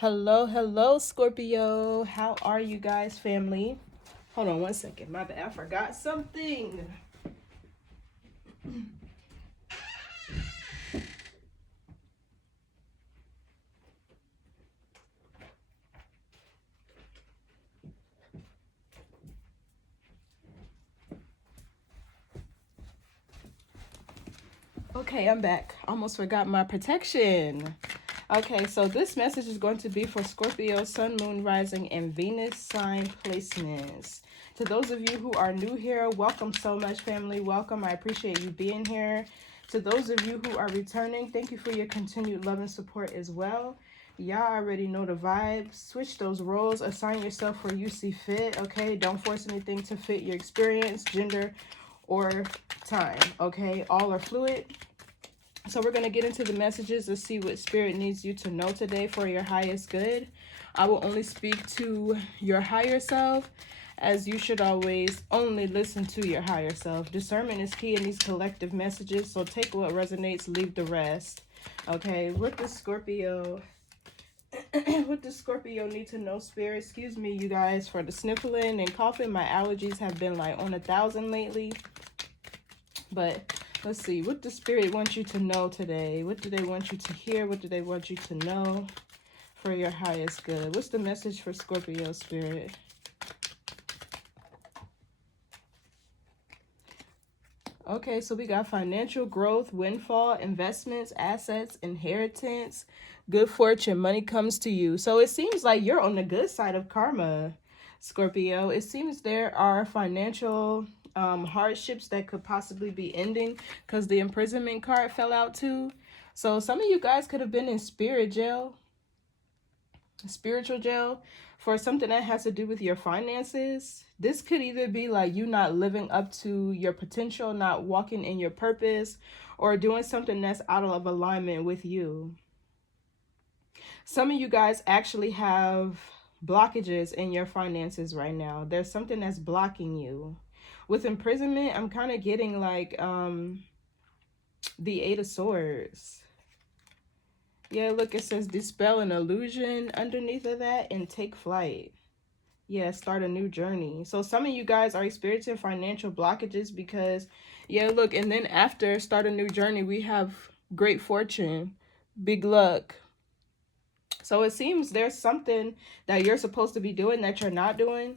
Hello, Scorpio. How are you guys, family? Hold on one second. My bad. I forgot something. Okay, I'm back. Almost forgot my protection. Okay, so this message is going to be for Scorpio, Sun, Moon, Rising, and Venus sign placements. To those of you who are new here, welcome so much, family. Welcome. I appreciate you being here. To those of you who are returning, thank you for your continued love and support as well. Y'all already know the vibe. Switch those roles. Assign yourself where you see fit, okay? Don't force anything to fit your experience, gender, or time, okay? All are fluid. So we're going to get into the messages to see what Spirit needs you to know today for your highest good. I will only speak to your higher self, as you should always only listen to your higher self. Discernment is key in these collective messages, so take what resonates, leave the rest. Okay, what does Scorpio... what does Scorpio need to know, Spirit? Excuse me, you guys, for the sniffling and coughing. My allergies have been like on 1,000 lately. But let's see. What does Spirit want you to know today? What do they want you to hear? What do they want you to know for your highest good? What's the message for Scorpio, Spirit? Okay, so we got financial growth, windfall, investments, assets, inheritance, good fortune, money comes to you. So it seems like you're on the good side of karma, Scorpio. It seems there are financial hardships that could possibly be ending because the imprisonment card fell out too. So some of you guys could have been in spiritual jail for something that has to do with your finances. This could either be like you not living up to your potential, not walking in your purpose, or doing something that's out of alignment with you. Some of you guys actually have blockages in your finances right now. There's something that's blocking you. With imprisonment, I'm kind of getting like the 8 of Swords. Yeah, look, it says dispel an illusion underneath of that and take flight. Yeah, start a new journey. So some of you guys are experiencing financial blockages because, yeah, look, and then after start a new journey, we have great fortune, big luck. So it seems there's something that you're supposed to be doing that you're not doing,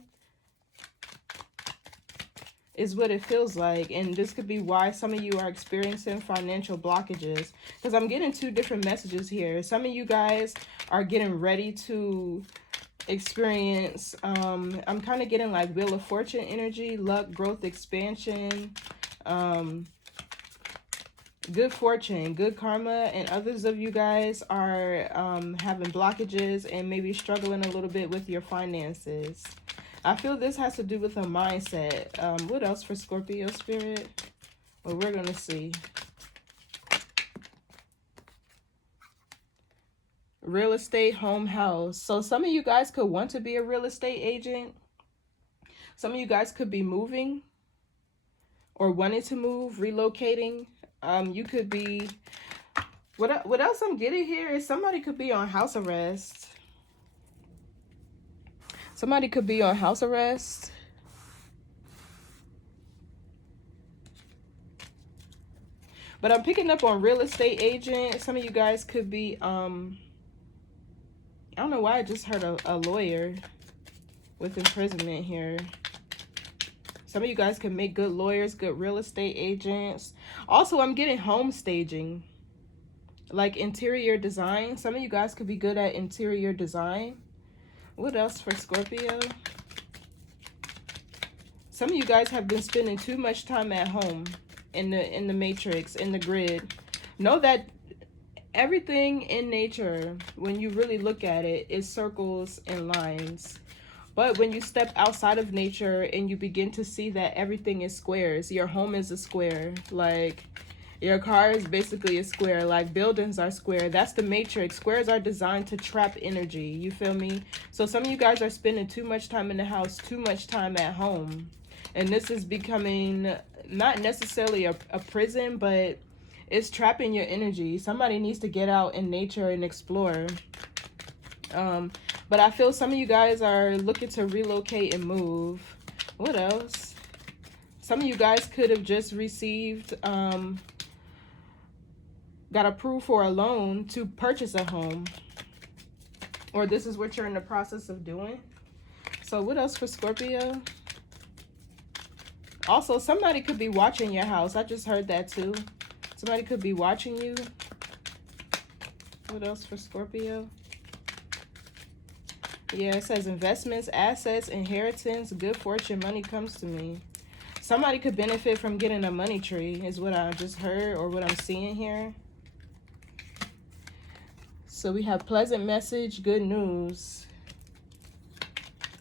is what it feels like. And this could be why some of you are experiencing financial blockages, because I'm getting 2 different messages here. Some of you guys are getting ready to experience I'm kind of getting like Wheel of Fortune energy, luck, growth, expansion, good fortune, good karma. And others of you guys are having blockages and maybe struggling a little bit with your finances. I feel this has to do with a mindset. What else for Scorpio, Spirit? Well, we're going to see. Real estate, home, house. So some of you guys could want to be a real estate agent. Some of you guys could be moving or wanting to move, relocating. You could be... What else I'm getting here is somebody could be on house arrest. Somebody could be on house arrest. But I'm picking up on real estate agent. Some of you guys could be, I don't know why I just heard a lawyer with imprisonment here. Some of you guys can make good lawyers, good real estate agents. Also, I'm getting home staging, like interior design. Some of you guys could be good at interior design. What else for Scorpio? Some of you guys have been spending too much time at home in the matrix, in the grid. Know that everything in nature, when you really look at it, is circles and lines. But when you step outside of nature and you begin to see that everything is squares, your home is a square, like your car is basically a square, like buildings are square. That's the matrix. Squares are designed to trap energy. You feel me? So some of you guys are spending too much time in the house, too much time at home. And this is becoming not necessarily a prison, but it's trapping your energy. Somebody needs to get out in nature and explore. But I feel some of you guys are looking to relocate and move. What else? Some of you guys could have just received, got approved for a loan to purchase a home. Or this is what you're in the process of doing. So what else for Scorpio? Also, somebody could be watching your house. I just heard that too. Somebody could be watching you. What else for Scorpio? Yeah, it says investments, assets, inheritance, good fortune, money comes to me. Somebody could benefit from getting a money tree is what I just heard or what I'm seeing here. So we have pleasant message, good news.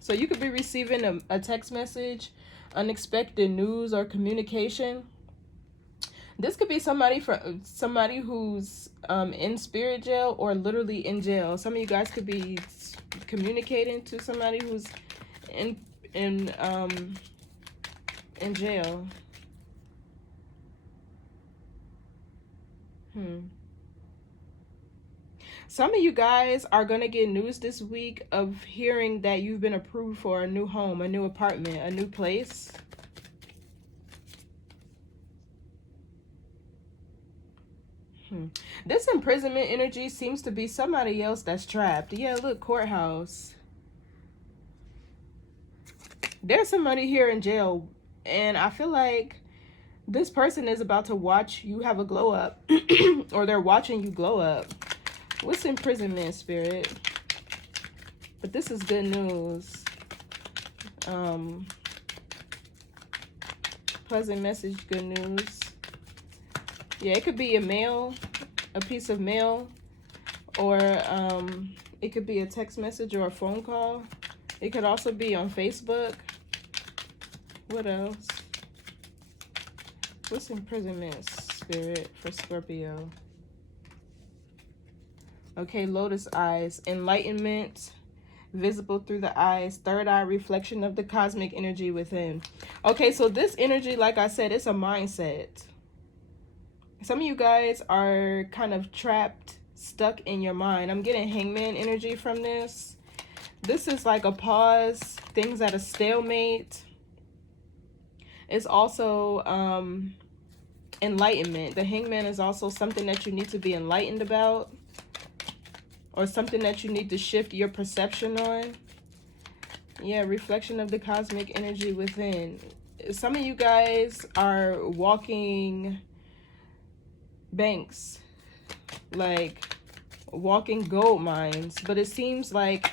So you could be receiving a text message, unexpected news or communication. This could be somebody who's in spirit jail or literally in jail. Some of you guys could be communicating to somebody who's in jail. Some of you guys are going to get news this week of hearing that you've been approved for a new home, a new apartment, a new place. This imprisonment energy seems to be somebody else that's trapped. Yeah, look, courthouse. There's somebody here in jail, and I feel like this person is about to watch you have a glow up, or they're watching you glow up. What's imprisonment, Spirit? But this is good news. Pleasant message, good news. Yeah, it could be a mail, a piece of mail, or it could be a text message or a phone call. It could also be on Facebook. What else? What's imprisonment, Spirit, for Scorpio? Okay, lotus eyes, enlightenment, visible through the eyes, third eye, reflection of the cosmic energy within. Okay, so this energy, like I said, it's a mindset. Some of you guys are kind of trapped, stuck in your mind. I'm getting hangman energy from this. This is like a pause, things at a stalemate. It's also enlightenment. The hangman is also something that you need to be enlightened about, or something that you need to shift your perception on. Yeah, reflection of the cosmic energy within. Some of you guys are walking banks, like walking gold mines, but it seems like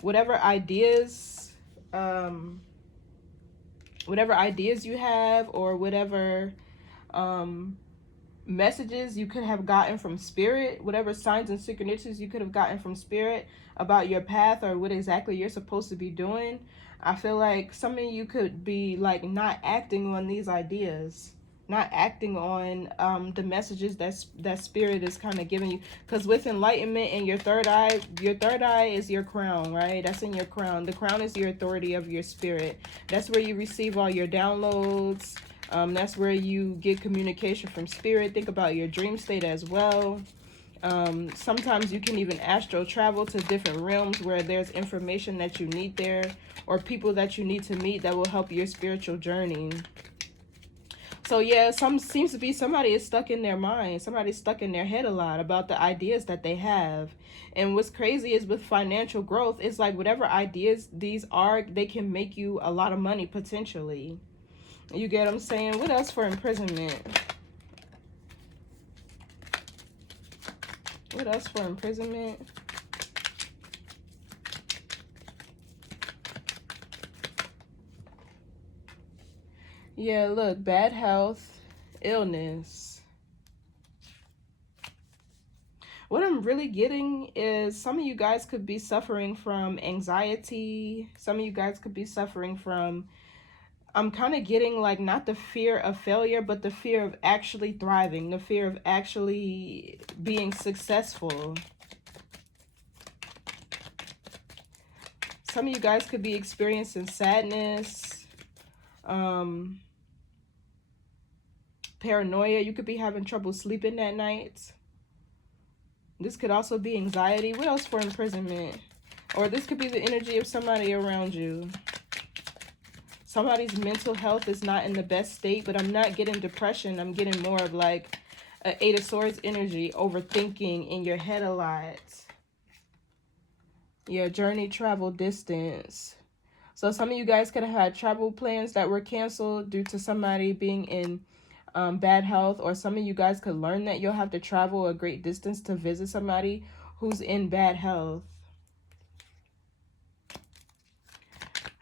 whatever ideas you have, or whatever messages you could have gotten from spirit, whatever signs and synchronicities you could have gotten from spirit about your path or what exactly you're supposed to be doing, I feel like some of you could be like not acting on these ideas, not acting on the messages that spirit is kind of giving you. Because with enlightenment and your third eye is your crown, right? That's in your crown. The crown is your authority of your spirit. That's where you receive all your downloads. That's where you get communication from spirit. Think about your dream state as well. Sometimes you can even astral travel to different realms where there's information that you need there, or people that you need to meet that will help your spiritual journey. So yeah, seems to be somebody is stuck in their mind. Somebody's stuck in their head a lot about the ideas that they have. And what's crazy is with financial growth, it's like whatever ideas these are, they can make you a lot of money potentially. You get what I'm saying? What else for imprisonment? What else for imprisonment? Yeah, look, bad health, illness. What I'm really getting is some of you guys could be suffering from anxiety. Some of you guys could be suffering from, I'm kind of getting like not the fear of failure, but the fear of actually thriving, the fear of actually being successful. Some of you guys could be experiencing sadness, paranoia. You could be having trouble sleeping at night. This could also be anxiety. What else for imprisonment? Or this could be the energy of somebody around you. Somebody's mental health is not in the best state, but I'm not getting depression. I'm getting more of like an Eight of Swords energy, overthinking in your head a lot. Yeah, journey, travel, distance. So some of you guys could have had travel plans that were canceled due to somebody being in bad health, or some of you guys could learn that you'll have to travel a great distance to visit somebody who's in bad health.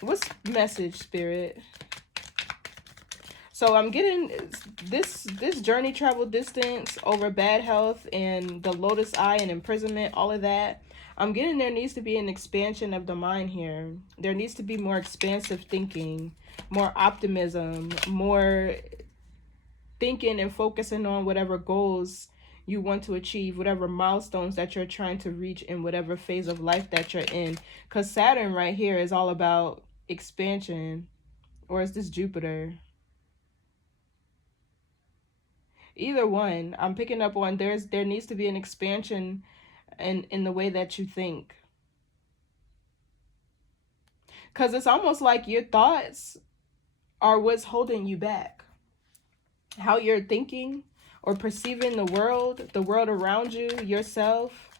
What's message, Spirit? So I'm getting this journey, travel, distance over bad health and the lotus eye and imprisonment, all of that. I'm getting there needs to be an expansion of the mind here. There needs to be more expansive thinking, more optimism, more thinking and focusing on whatever goals you want to achieve, whatever milestones that you're trying to reach in whatever phase of life that you're in. Because Saturn right here is all about expansion. Or is this Jupiter? Either one. I'm picking up on there needs to be an expansion in the way that you think. Because it's almost like your thoughts are what's holding you back. How you're thinking or perceiving the world around you, yourself,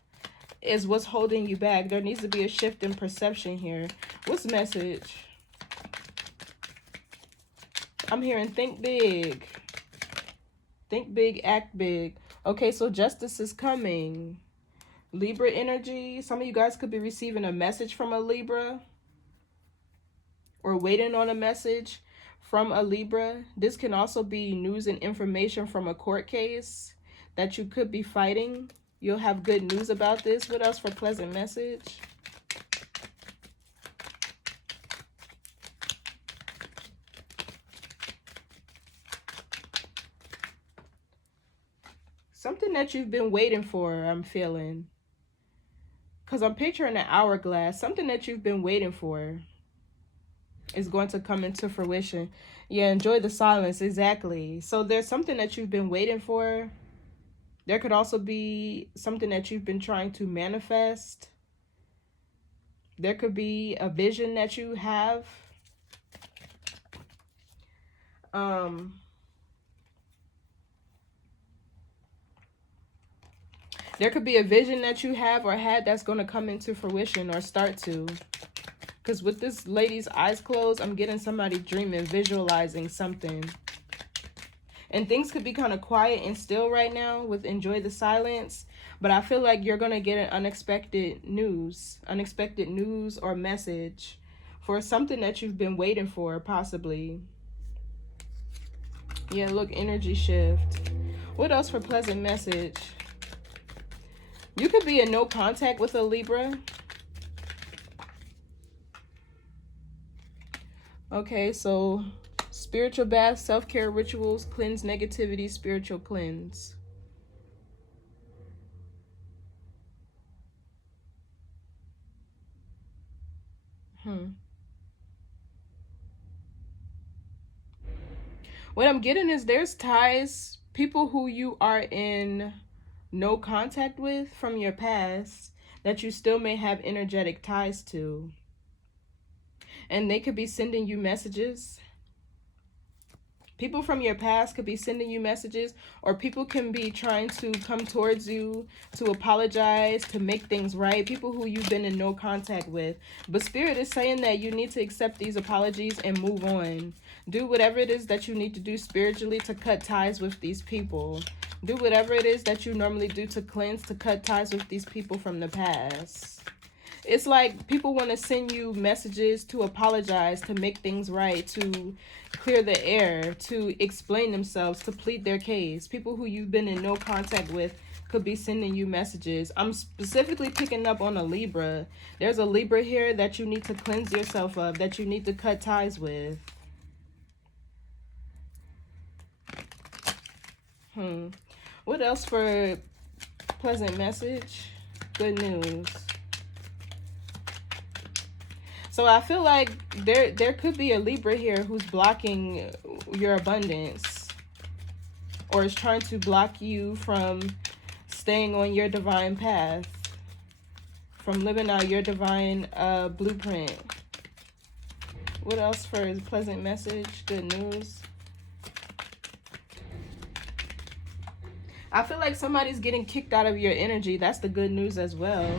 is what's holding you back. There needs to be a shift in perception here. What's the message? I'm hearing think big. Think big, act big. Okay, so justice is coming. Libra energy. Some of you guys could be receiving a message from a Libra, or waiting on a message from a Libra. This can also be news and information from a court case that you could be fighting. You'll have good news about this. What else for pleasant message? Something that you've been waiting for, I'm feeling. Because I'm picturing an hourglass. Something that you've been waiting for is going to come into fruition. Yeah, enjoy the silence. Exactly. So there's something that you've been waiting for. There could also be something that you've been trying to manifest. There could be a vision that you have. There could be a vision that you have or had that's going to come into fruition or start to. Because with this lady's eyes closed, I'm getting somebody dreaming, visualizing something. And things could be kind of quiet and still right now with enjoy the silence. But I feel like you're going to get an unexpected news or message for something that you've been waiting for, possibly. Yeah, look, energy shift. What else for pleasant message? You could be in no contact with a Libra. Okay, so spiritual bath, self-care rituals, cleanse negativity, spiritual cleanse. What I'm getting is there's ties, people who you are in no contact with from your past that you still may have energetic ties to. And they could be sending you messages. People from your past could be sending you messages, or people can be trying to come towards you to apologize, to make things right. People who you've been in no contact with. But Spirit is saying that you need to accept these apologies and move on. Do whatever it is that you need to do spiritually to cut ties with these people. Do whatever it is that you normally do to cleanse, to cut ties with these people from the past. It's like people want to send you messages to apologize, to make things right, to clear the air, to explain themselves, to plead their case. People who you've been in no contact with could be sending you messages. I'm specifically picking up on a Libra. There's a Libra here that you need to cleanse yourself of, that you need to cut ties with. What else for pleasant message? Good news. So I feel like there could be a Libra here who's blocking your abundance, or is trying to block you from staying on your divine path, from living out your divine blueprint. What else for a pleasant message? Good news. I feel like somebody's getting kicked out of your energy. That's the good news as well.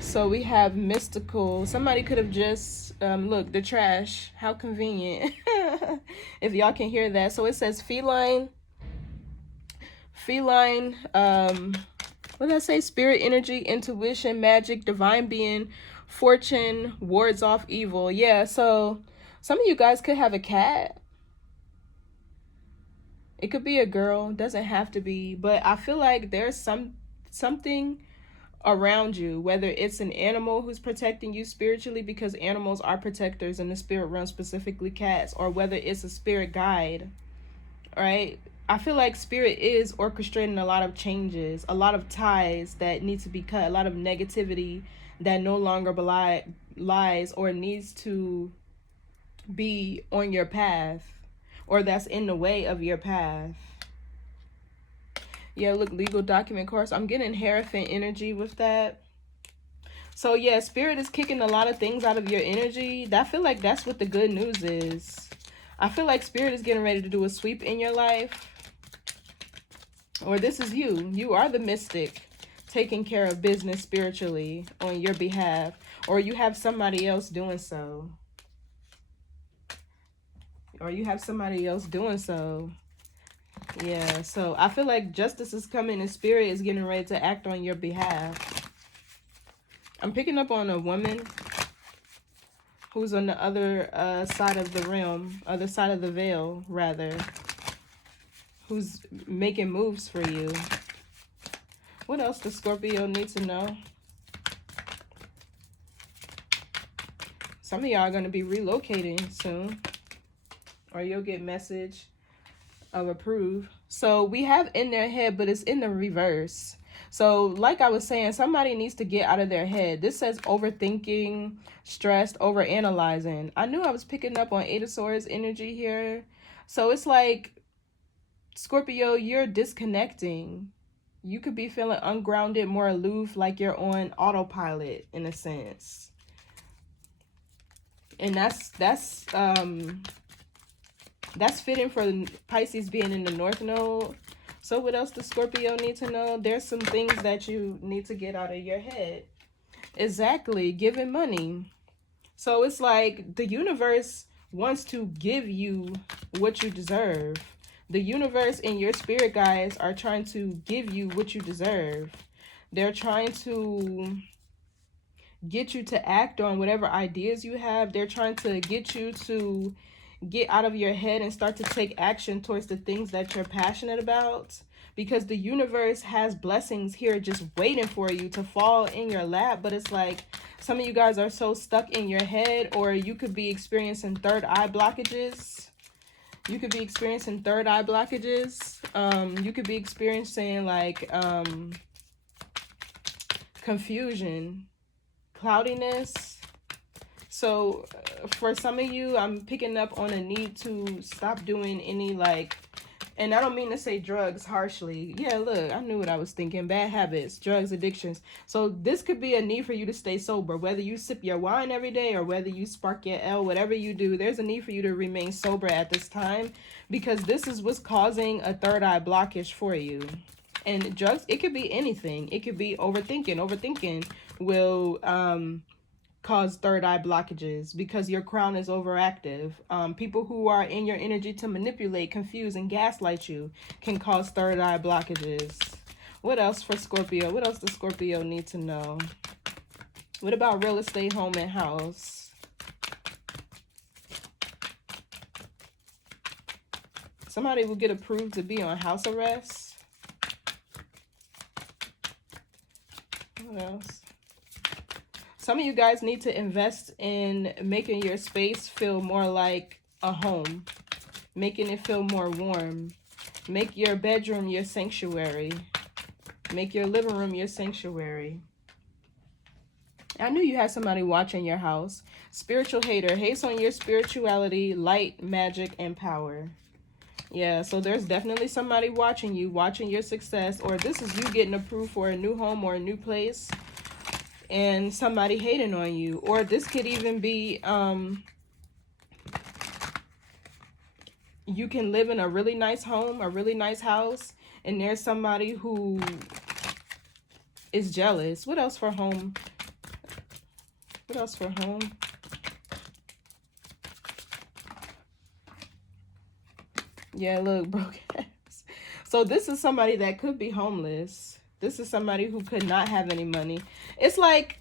So we have mystical. Somebody could have just, look, the trash. How convenient. If y'all can hear that. So it says feline, what did I say? Spirit energy, intuition, magic, divine being, fortune, wards off evil. Yeah, so some of you guys could have a cat. It could be a girl, doesn't have to be, but I feel like there's something around you, whether it's an animal who's protecting you spiritually, because animals are protectors in the spirit realm, specifically cats, or whether it's a spirit guide, right? I feel like spirit is orchestrating a lot of changes, a lot of ties that need to be cut, a lot of negativity that no longer lies or needs to be on your path, or that's in the way of your path. Yeah, look, legal document course. I'm getting Hierophant energy with that. So yeah, spirit is kicking a lot of things out of your energy. I feel like that's what the good news is. I feel like spirit is getting ready to do a sweep in your life. Or this is you. You are the mystic taking care of business spiritually on your behalf. Or you have somebody else doing so. Yeah, so I feel like justice is coming and spirit is getting ready to act on your behalf. I'm picking up on a woman who's on the other side of the realm, other side of the veil, rather, who's making moves for you. What else does Scorpio need to know? Some of y'all are going to be relocating soon, or you'll get message of approve. So we have in their head, but it's in the reverse. So like I was saying, somebody needs to get out of their head. This says overthinking, stressed, overanalyzing. I knew I was picking up on Eight of Swords energy here. So it's like, Scorpio, you're disconnecting. You could be feeling ungrounded, more aloof, like you're on autopilot in a sense. And that's fitting for Pisces being in the North Node. So what else does Scorpio need to know? There's some things that you need to get out of your head. Exactly, giving money. So it's like the universe wants to give you what you deserve. The universe and your spirit guides are trying to give you what you deserve. They're trying to get you to act on whatever ideas you have. They're trying to get you to get out of your head and start to take action towards the things that you're passionate about, because the universe has blessings here just waiting for you to fall in your lap. But it's like some of you guys are so stuck in your head, or you could be experiencing third eye blockages. You could be experiencing you could be experiencing like confusion, cloudiness. So for some of you, I'm picking up on a need to stop doing any like, and I don't mean to say drugs harshly. Yeah, look, I knew what I was thinking. Bad habits, drugs, addictions. So this could be a need for you to stay sober. Whether you sip your wine every day or whether you spark your L, whatever you do, there's a need for you to remain sober at this time, because this is what's causing a third eye blockage for you. And drugs, it could be anything. It could be overthinking. Overthinking will cause third eye blockages because your crown is overactive. People who are in your energy to manipulate, confuse, and gaslight you can cause third eye blockages. What else for Scorpio? What else does Scorpio need to know? What about real estate, home, and house? Somebody will get approved to be on house arrest. What else? Some of you guys need to invest in making your space feel more like a home, making it feel more warm. Make your bedroom your sanctuary. Make your living room your sanctuary. I knew you had somebody watching your house. Spiritual hater hates on your spirituality, light, magic, and power. Yeah, so there's definitely somebody watching you, watching your success, or this is you getting approved for a new home or a new place. and somebody hating on you. Or this could even be, you can live in a really nice home, a really nice house, and there's somebody who is jealous. What else for home? What else for home? Yeah, look, broken ass. So this is somebody that could be homeless. This is somebody who could not have any money. It's like,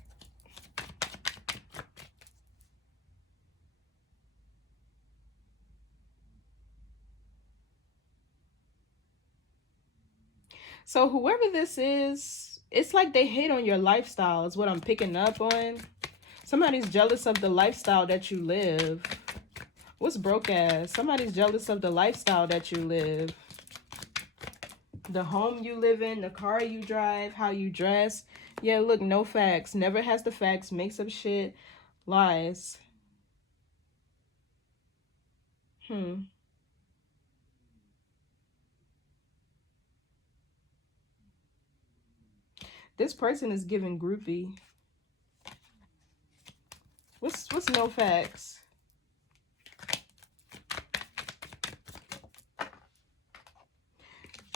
so whoever this is, it's like they hate on your lifestyle is what I'm picking up on. Somebody's jealous of the lifestyle that you live. What's broke ass? Somebody's jealous of the lifestyle that you live. The home you live in, the car you drive, how you dress. Yeah, look, no facts. Never has the facts. Makes up shit. Lies. This person is giving groupie. What's no facts?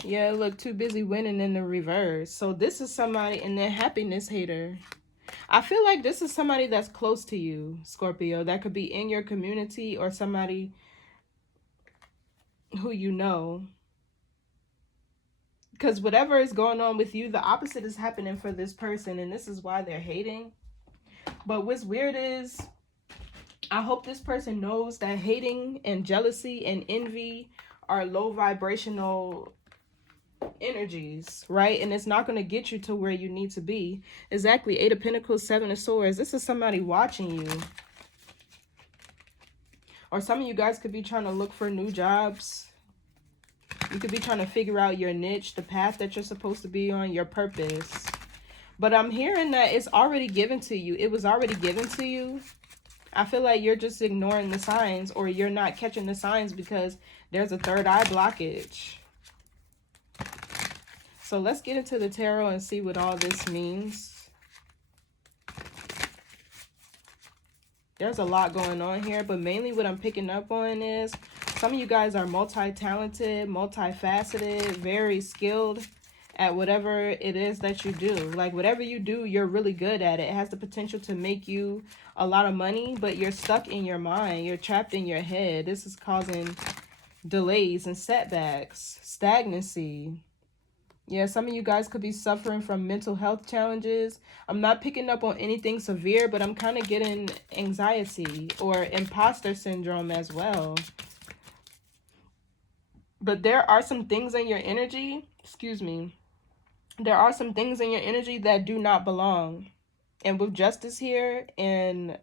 Yeah, look, too busy winning in the reverse. So this is somebody, and then happiness hater. I feel like this is somebody that's close to you, Scorpio. That could be in your community or somebody who you know. Because whatever is going on with you, the opposite is happening for this person, and this is why they're hating. But what's weird is, I hope this person knows that hating and jealousy and envy are low vibrational energies, right? And it's not going to get you to where you need to be. Exactly. 8 of Pentacles, 7 of Swords. This is somebody watching you. Or some of you guys could be trying to look for new jobs. You could be trying to figure out your niche, the path that you're supposed to be on, your purpose. But I'm hearing that it's already given to you. It was already given to you. I feel like you're just ignoring the signs, or you're not catching the signs because there's a third eye blockage. So let's get into the tarot and see what all this means. There's a lot going on here, but mainly what I'm picking up on is some of you guys are multi-talented, multifaceted, very skilled at whatever it is that you do. Like whatever you do, you're really good at it. It has the potential to make you a lot of money, but you're stuck in your mind. You're trapped in your head. This is causing delays and setbacks, stagnancy. Yeah, some of you guys could be suffering from mental health challenges. I'm not picking up on anything severe, but I'm kind of getting anxiety or imposter syndrome as well. But there are some things in your energy, excuse me, there are some things in your energy that do not belong. And with justice here and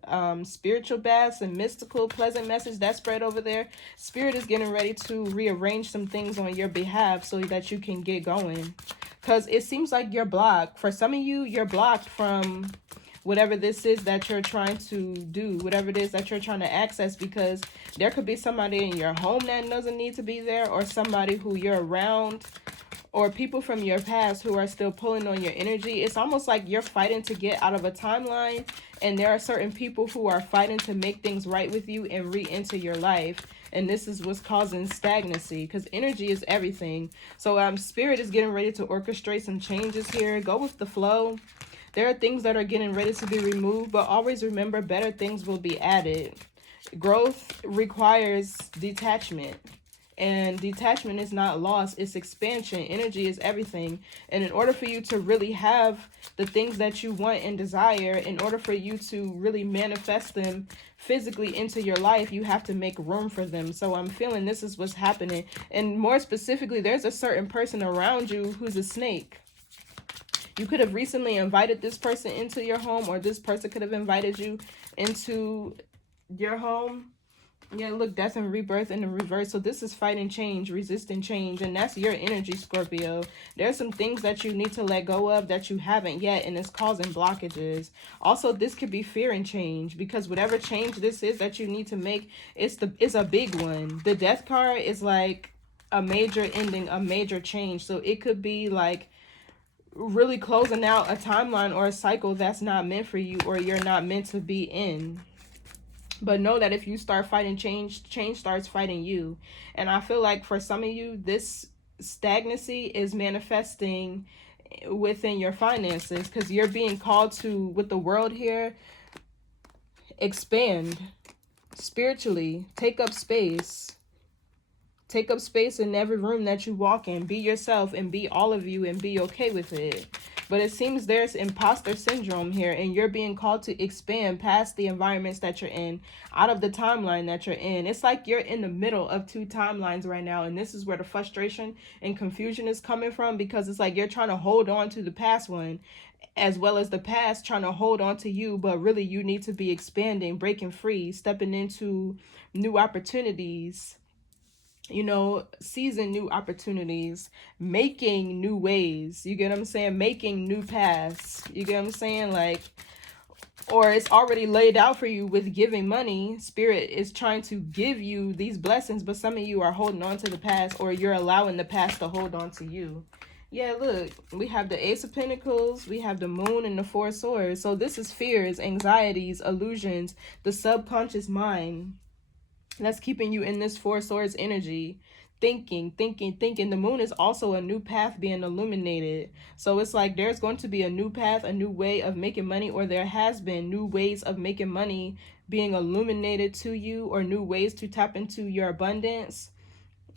spiritual baths and mystical pleasant message that spread over there, Spirit is getting ready to rearrange some things on your behalf so that you can get going. Because it seems like you're blocked. For some of you, you're blocked from whatever this is that you're trying to do, whatever it is that you're trying to access, because there could be somebody in your home that doesn't need to be there, or somebody who you're around, or people from your past who are still pulling on your energy. It's almost like you're fighting to get out of a timeline, and there are certain people who are fighting to make things right with you and re-enter your life. And this is what's causing stagnancy, because energy is everything. So Spirit is getting ready to orchestrate some changes here. Go with the flow. There are things that are getting ready to be removed, but always remember, better things will be added. Growth requires detachment. And detachment is not loss, it's expansion. Energy is everything. And in order for you to really have the things that you want and desire, in order for you to really manifest them physically into your life, you have to make room for them. So I'm feeling this is what's happening. And more specifically, there's a certain person around you who's a snake. You could have recently invited this person into your home, or this person could have invited you into your home. Yeah, look, death and rebirth in the reverse. So this is fighting change, resisting change. And that's your energy, Scorpio. There's some things that you need to let go of that you haven't yet, and it's causing blockages. Also, this could be fearing change, because whatever change this is that you need to make, it's a big one. The death card is like a major ending, a major change. So it could be like really closing out a timeline or a cycle that's not meant for you, or you're not meant to be in. But know that if you start fighting change, change starts fighting you. And I feel like for some of you, this stagnancy is manifesting within your finances, because you're being called to, with the world here, expand spiritually, take up space. Take up space in every room that you walk in. Be yourself and be all of you and be okay with it. But it seems there's imposter syndrome here, and you're being called to expand past the environments that you're in, out of the timeline that you're in. It's like you're in the middle of two timelines right now, and this is where the frustration and confusion is coming from, because it's like you're trying to hold on to the past one, as well as the past trying to hold on to you, but really you need to be expanding, breaking free, stepping into new opportunities, you know, seizing new opportunities, making new ways. You get what I'm saying? Making new paths. You get what I'm saying? Like, or it's already laid out for you with giving money. Spirit is trying to give you these blessings, but some of you are holding on to the past, or you're allowing the past to hold on to you. Yeah, look, we have the Ace of Pentacles, we have the Moon, and the Four Swords. So this is fears, anxieties, illusions, the subconscious mind that's keeping you in this Four Swords energy, thinking. The Moon is also a new path being illuminated. So it's like there's going to be a new path, a new way of making money, or there has been new ways of making money being illuminated to you, or new ways to tap into your abundance,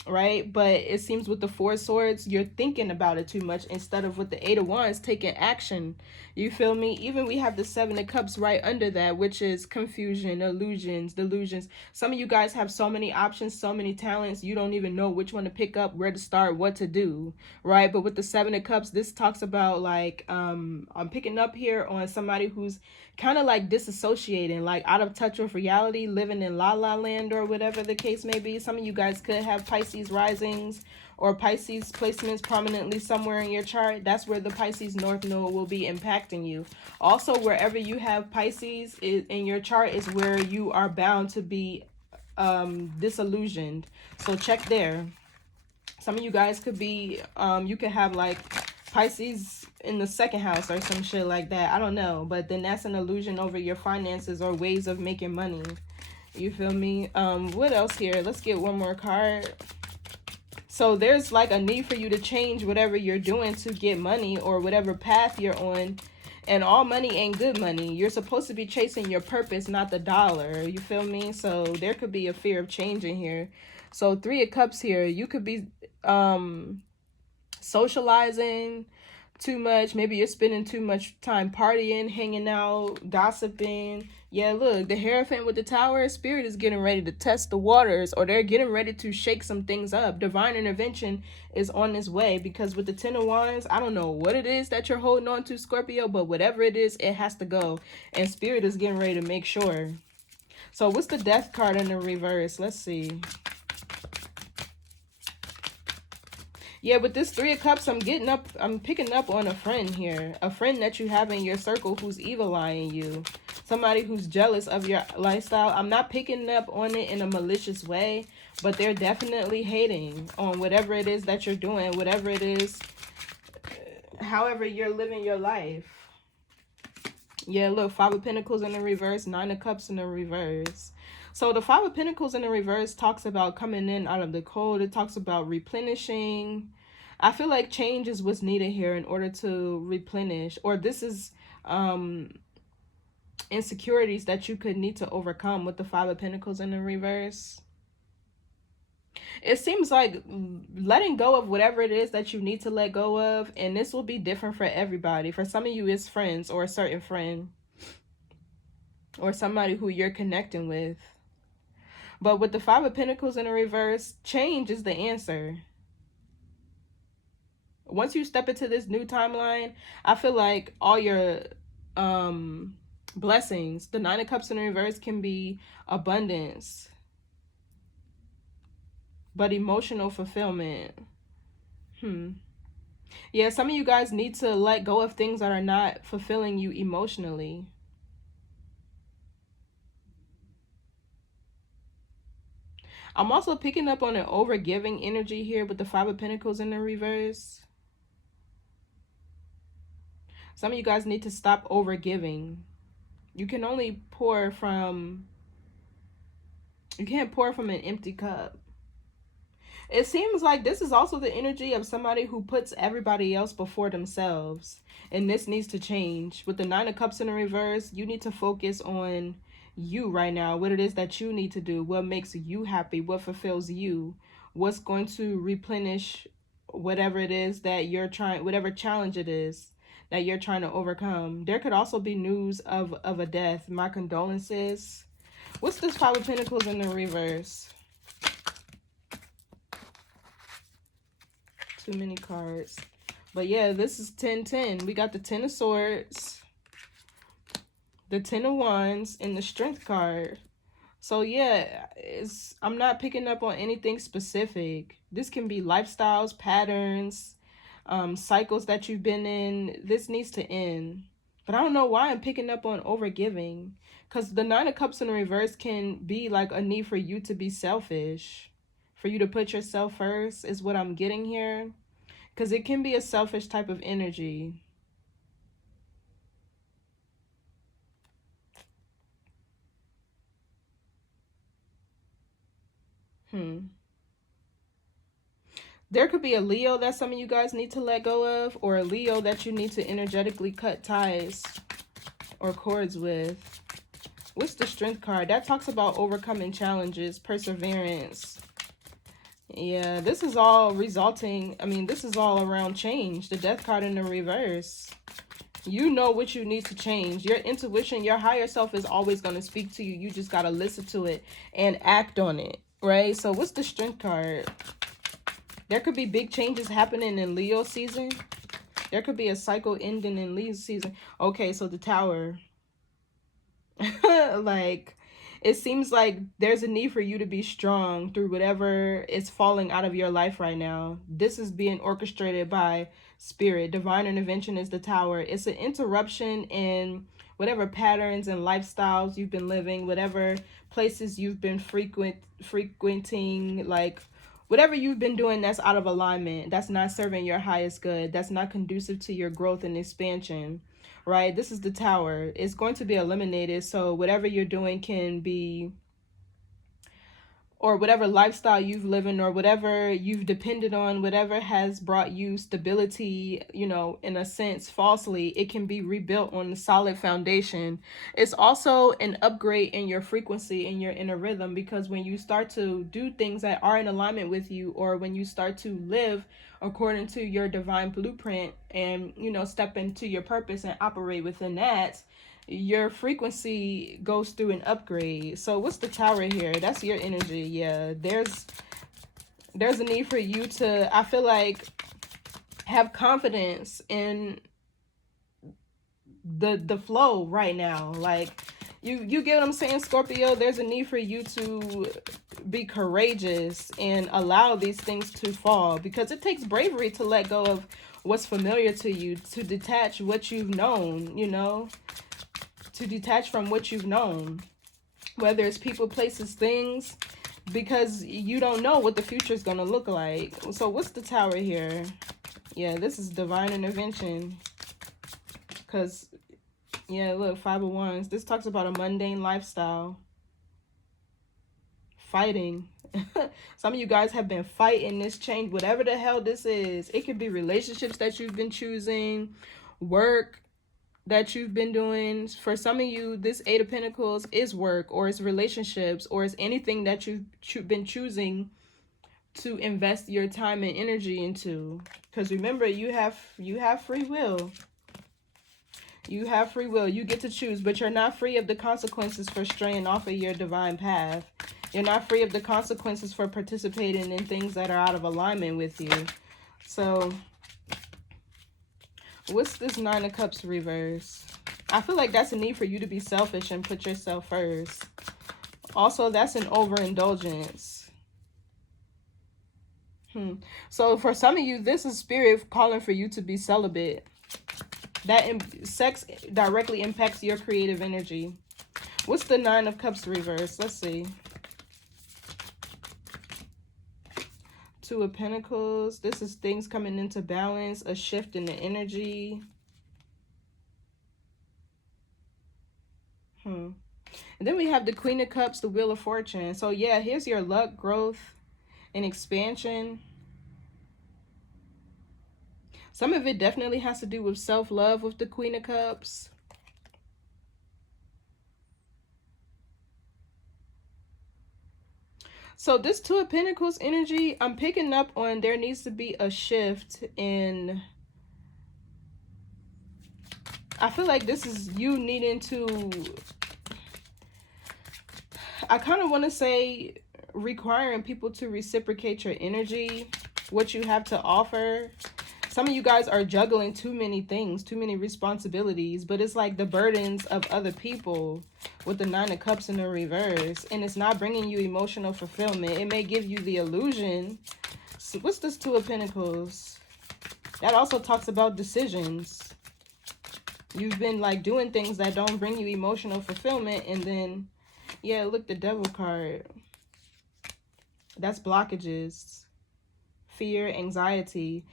right? But it seems with the Four Swords, you're thinking about it too much instead of with the Eight of Wands taking action. You feel me? Even we have the Seven of Cups right under that, which is confusion, illusions, delusions. Some of you guys have so many options, so many talents, you don't even know which one to pick up, where to start, what to do, right? But with the Seven of Cups, this talks about like, I'm picking up here on somebody who's kind of like disassociating, like out of touch with reality, living in la la land, or whatever the case may be. Some of you guys could have Pisces risings or Pisces placements prominently somewhere in your chart. That's where the Pisces North Node will be impacting you. Also, wherever you have Pisces in your chart is where you are bound to be disillusioned. So check there. Some of you guys could be, you could have like Pisces in the second house or some shit like that. I don't know. But then that's an illusion over your finances or ways of making money. You feel me? What else here? Let's get one more card. So there's like a need for you to change whatever you're doing to get money, or whatever path you're on. And all money ain't good money. You're supposed to be chasing your purpose, not the dollar. You feel me? So there could be a fear of changing here. So Three of Cups here. You could be socializing too much. Maybe you're spending too much time partying, hanging out, gossiping. Yeah, look, the Hierophant with the Tower, Spirit is getting ready to test the waters, or they're getting ready to shake some things up. Divine intervention is on its way, because with the Ten of Wands, I don't know what it is that you're holding on to, Scorpio, but whatever it is, it has to go. And Spirit is getting ready to make sure. So what's the Death card in the reverse? Let's see. Yeah, with this Three of Cups, I'm picking up on a friend here. A friend that you have in your circle who's evil eyeing you. Somebody who's jealous of your lifestyle. I'm not picking up on it in a malicious way, but they're definitely hating on whatever it is that you're doing, whatever it is, however you're living your life. Yeah, look, Five of Pentacles in the reverse, Nine of Cups in the reverse. So the Five of Pentacles in the reverse talks about coming in out of the cold. It talks about replenishing. I feel like change is what's needed here in order to replenish. Or this is insecurities that you could need to overcome with the Five of Pentacles in the reverse. It seems like letting go of whatever it is that you need to let go of. And this will be different for everybody. For some of you, it's friends or a certain friend. Or somebody who you're connecting with. But with the Five of Pentacles in the reverse, change is the answer. Once you step into this new timeline, I feel like all your blessings, the Nine of Cups in the reverse can be abundance. But emotional fulfillment. Yeah, some of you guys need to let go of things that are not fulfilling you emotionally. I'm also picking up on an overgiving energy here with the Five of Pentacles in the reverse. Some of you guys need to stop over giving. You can only pour from, you can't pour from an empty cup. It seems like this is also the energy of somebody who puts everybody else before themselves. And this needs to change. With the Nine of Cups in the reverse, you need to focus on you right now. What it is that you need to do. What makes you happy. What fulfills you. What's going to replenish whatever it is that you're trying, whatever challenge it is that you're trying to overcome. There could also be news of a death. My condolences. What's this Five of Pentacles in the reverse? Too many cards. But yeah, this is 10-10. We got the 10 of Swords, the 10 of Wands, and the Strength card. So yeah, I'm not picking up on anything specific. This can be lifestyles, patterns, cycles that you've been in. This needs to end. But I don't know why I'm picking up on overgiving. Because the Nine of Cups in the reverse can be like a need for you to be selfish. For you to put yourself first is what I'm getting here. Because it can be a selfish type of energy. There could be a Leo that some of you guys need to let go of. Or a Leo that you need to energetically cut ties or cords with. What's the Strength card? That talks about overcoming challenges, perseverance. Yeah, this is all resulting, this is all around change. The Death card in the reverse. You know what you need to change. Your intuition, your higher self is always going to speak to you. You just got to listen to it and act on it, right? So what's the Strength card? There could be big changes happening in Leo season. There could be a cycle ending in Leo season. Okay, so the Tower. Like, it seems like there's a need for you to be strong through whatever is falling out of your life right now. This is being orchestrated by Spirit. Divine intervention is the Tower. It's an interruption in whatever patterns and lifestyles you've been living, whatever places you've been frequenting, like whatever you've been doing that's out of alignment, that's not serving your highest good, that's not conducive to your growth and expansion. Right? This is the Tower. It's going to be eliminated. So whatever you're doing can be, or whatever lifestyle you've lived in, or whatever you've depended on, whatever has brought you stability, in a sense, falsely, it can be rebuilt on a solid foundation. It's also an upgrade in your frequency, in your inner rhythm, because when you start to do things that are in alignment with you, or when you start to live according to your divine blueprint and, step into your purpose and operate within that, your frequency goes through an upgrade. So what's the Tower here? That's your energy. Yeah, there's a need for you to, I feel like, have confidence in the flow right now. Like, you get what I'm saying, Scorpio? There's a need for you to be courageous and allow these things to fall, because it takes bravery to let go of what's familiar to you, to detach what you've known, to detach from what you've known, whether it's people, places, things, because you don't know what the future is going to look like. So what's the Tower here? Yeah, this is divine intervention, because, yeah, look, 5 of Wands. This talks about a mundane lifestyle. Fighting. Some of you guys have been fighting this change, whatever the hell this is. It could be relationships that you've been choosing, work that you've been doing. For some of you, this 8 of Pentacles is work, or it's relationships, or it's anything that you've been choosing to invest your time and energy into. Because remember, you have free will. You have free will. You get to choose, but you're not free of the consequences for straying off of your divine path. You're not free of the consequences for participating in things that are out of alignment with you. So what's this 9 of Cups reverse? I feel like that's a need for you to be selfish and put yourself first. Also, that's an overindulgence. So for some of you, this is Spirit calling for you to be celibate. Sex directly impacts your creative energy. What's the 9 of Cups reverse? Let's see. 2 of Pentacles. This is things coming into balance, a shift in the energy. And then we have the Queen of Cups, the Wheel of Fortune. So yeah, here's your luck, growth, and expansion. Some of it definitely has to do with self-love with the Queen of Cups. So this Two of Pentacles energy, I'm picking up on there needs to be a shift in... I feel like this is you needing to... I kind of want to say requiring people to reciprocate your energy, what you have to offer. Some of you guys are juggling too many things, too many responsibilities, but it's like the burdens of other people with the Nine of Cups in the reverse, and it's not bringing you emotional fulfillment. It may give you the illusion. So what's this Two of Pentacles? That also talks about decisions. You've been like doing things that don't bring you emotional fulfillment, and then, yeah, look, the Devil card. That's blockages, fear, anxiety.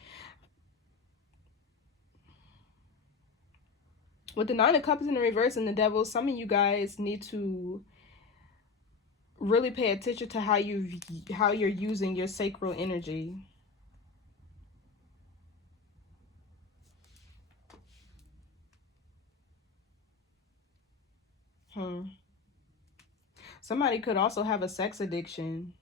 With the Nine of Cups in the reverse and the Devil, some of you guys need to really pay attention to how you're using your sacral energy. Somebody could also have a sex addiction.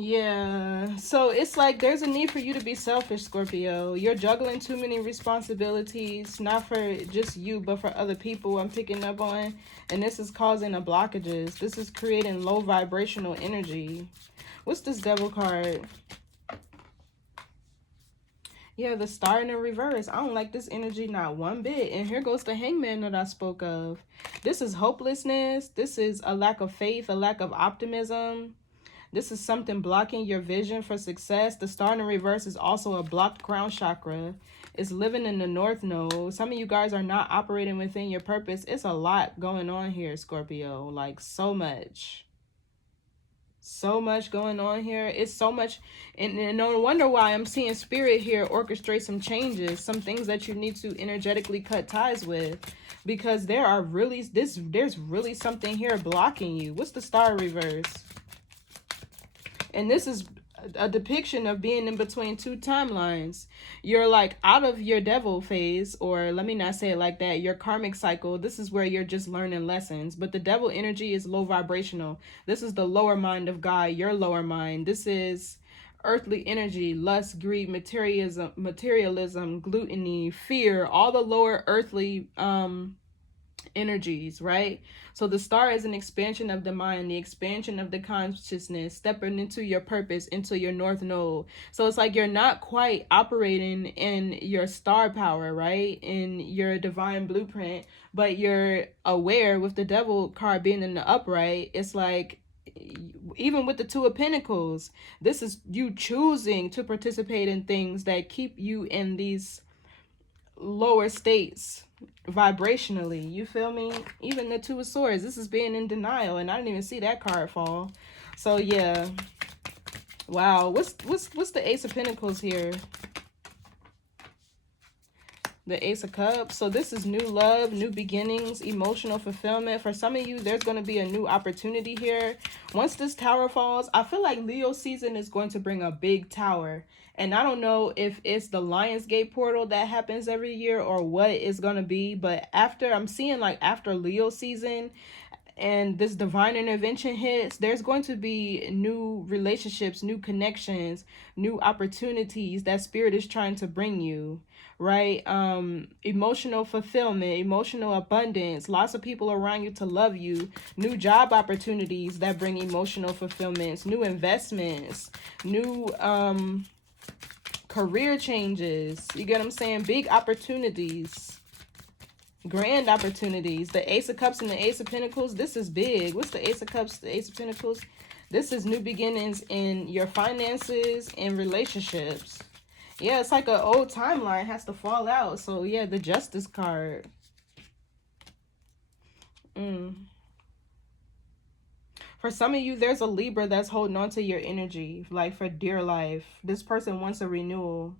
Yeah, so it's like there's a need for you to be selfish, Scorpio. You're juggling too many responsibilities, not for just you, but for other people I'm picking up on. And this is causing a blockages. This is creating low vibrational energy. What's this Devil card? Yeah, the Star in the reverse. I don't like this energy not one bit. And here goes the Hangman that I spoke of. This is hopelessness. This is a lack of faith, a lack of optimism. This is something blocking your vision for success. The Star in the reverse is also a blocked crown chakra. It's living in the North Node. Some of you guys are not operating within your purpose. It's a lot going on here, Scorpio. Like, so much. So much going on here. It's so much. And no wonder why I'm seeing Spirit here orchestrate some changes. Some things that you need to energetically cut ties with. Because there's really something here blocking you. What's the Star reverse? And this is a depiction of being in between two timelines. You're like out of your devil phase, or let me not say it like that, your karmic cycle. This is where you're just learning lessons. But the devil energy is low vibrational. This is the lower mind of God, your lower mind. This is earthly energy, lust, greed, materialism, gluttony, fear, all the lower earthly energies, right? So the Star is an expansion of the mind, the expansion of the consciousness, stepping into your purpose, into your North Node. So it's like you're not quite operating in your star power, right? In your divine blueprint, but you're aware with the Devil card being in the upright. It's like, even with the Two of Pentacles, this is you choosing to participate in things that keep you in these lower states vibrationally. You feel me? Even the Two of Swords, this is being in denial, and I didn't even see that card fall. So yeah, wow. What's the Ace of Pentacles here? The Ace of Cups. So this is new love, new beginnings, emotional fulfillment. For some of you, there's going to be a new opportunity here. Once this tower falls, I feel like Leo season is going to bring a big tower. And I don't know if it's the Lionsgate portal that happens every year or what it's going to be. But after, I'm seeing like after Leo season and this divine intervention hits, there's going to be new relationships, new connections, new opportunities that Spirit is trying to bring you, right? Emotional fulfillment, emotional abundance, lots of people around you to love you, new job opportunities that bring emotional fulfillments, new investments, new career changes. You get what I'm saying? Big opportunities, grand opportunities. The Ace of Cups and the Ace of Pentacles, this is big. What's the Ace of Cups, the Ace of Pentacles? This is new beginnings in your finances and relationships. Yeah, it's like an old timeline has to fall out. So yeah, the Justice card. For some of you, there's a Libra that's holding on to your energy, like for dear life. This person wants a renewal.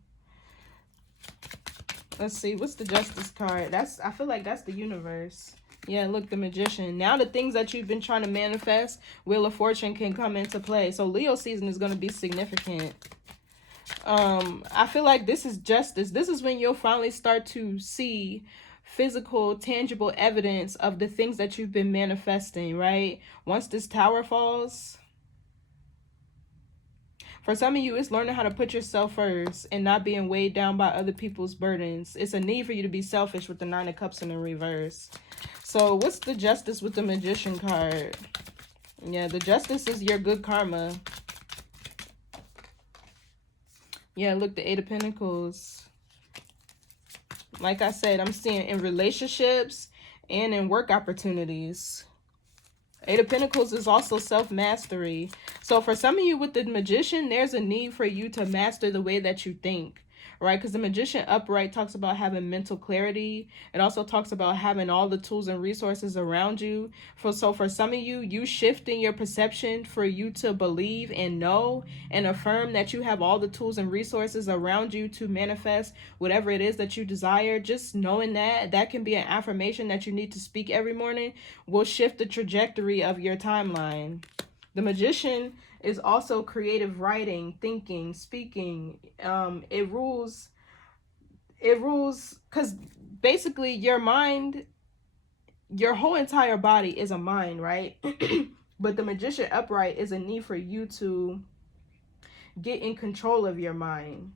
Let's see, what's the Justice card? I feel like that's the universe. Yeah, look, the Magician. Now the things that you've been trying to manifest, Wheel of Fortune can come into play. So Leo season is going to be significant. I feel like this is justice. This is when you'll finally start to see physical, tangible evidence of the things that you've been manifesting, right? Once this tower falls, for some of you, it's learning how to put yourself first and not being weighed down by other people's burdens. It's a need for you to be selfish with the Nine of Cups in the reverse. So what's the Justice with the Magician card? Yeah, the Justice is your good karma. Yeah, look, the Eight of Pentacles. Like I said, I'm seeing in relationships and in work opportunities. Eight of Pentacles is also self-mastery. So for some of you with the Magician, there's a need for you to master the way that you think, right? Because the Magician upright talks about having mental clarity. It also talks about having all the tools and resources around you. So for some of you, you shifting your perception for you to believe and know and affirm that you have all the tools and resources around you to manifest whatever it is that you desire. Just knowing that can be an affirmation that you need to speak every morning will shift the trajectory of your timeline. The Magician is also creative writing, thinking, speaking. It rules because basically your mind, your whole entire body is a mind, right? But the Magician upright is a need for you to get in control of your mind.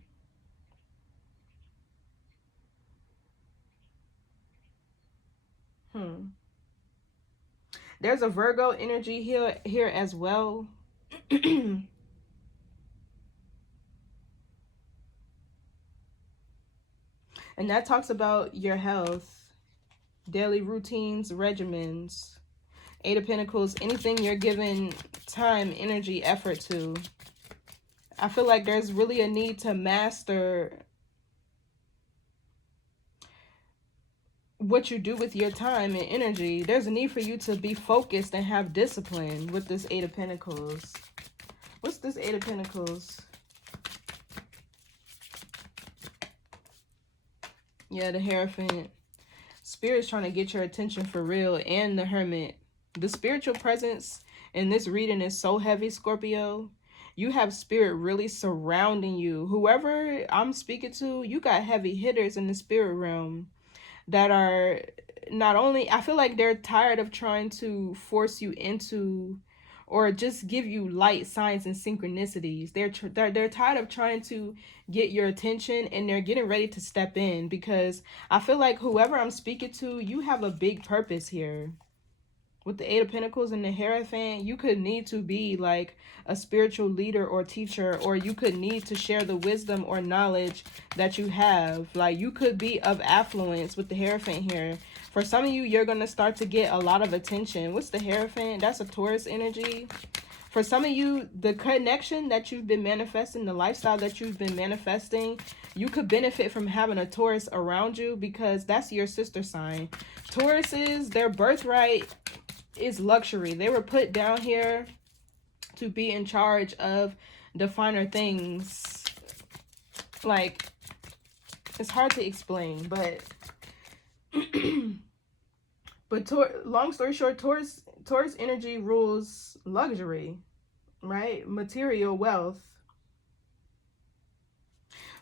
There's a Virgo energy here as well. And that talks about your health, daily routines, regimens. Eight of Pentacles, anything you're giving time, energy, effort to. I feel like there's really a need to master what you do with your time and energy. There's a need for you to be focused and have discipline with this Eight of Pentacles. What's this Eight of Pentacles? Yeah, the Hierophant. Spirit's trying to get your attention for real. And the Hermit. The spiritual presence in this reading is so heavy, Scorpio. You have spirit really surrounding you. Whoever I'm speaking to, you got heavy hitters in the spirit realm that are not only, I feel like they're tired of trying to force you into or just give you light signs and synchronicities. They're tired of trying to get your attention, and they're getting ready to step in, because I feel like whoever I'm speaking to, you have a big purpose here. With the Eight of Pentacles and the Hierophant, you could need to be like a spiritual leader or teacher, or you could need to share the wisdom or knowledge that you have. Like, you could be of affluence with the Hierophant here. For some of you, you're going to start to get a lot of attention. What's the Hierophant? That's a Taurus energy. For some of you, the connection that you've been manifesting, the lifestyle that you've been manifesting, you could benefit from having a Taurus around you, because that's your sister sign. Tauruses, their birthright is luxury. They were put down here to be in charge of the finer things. Like, it's hard to explain, but long story short, Taurus energy rules luxury, right? Material wealth.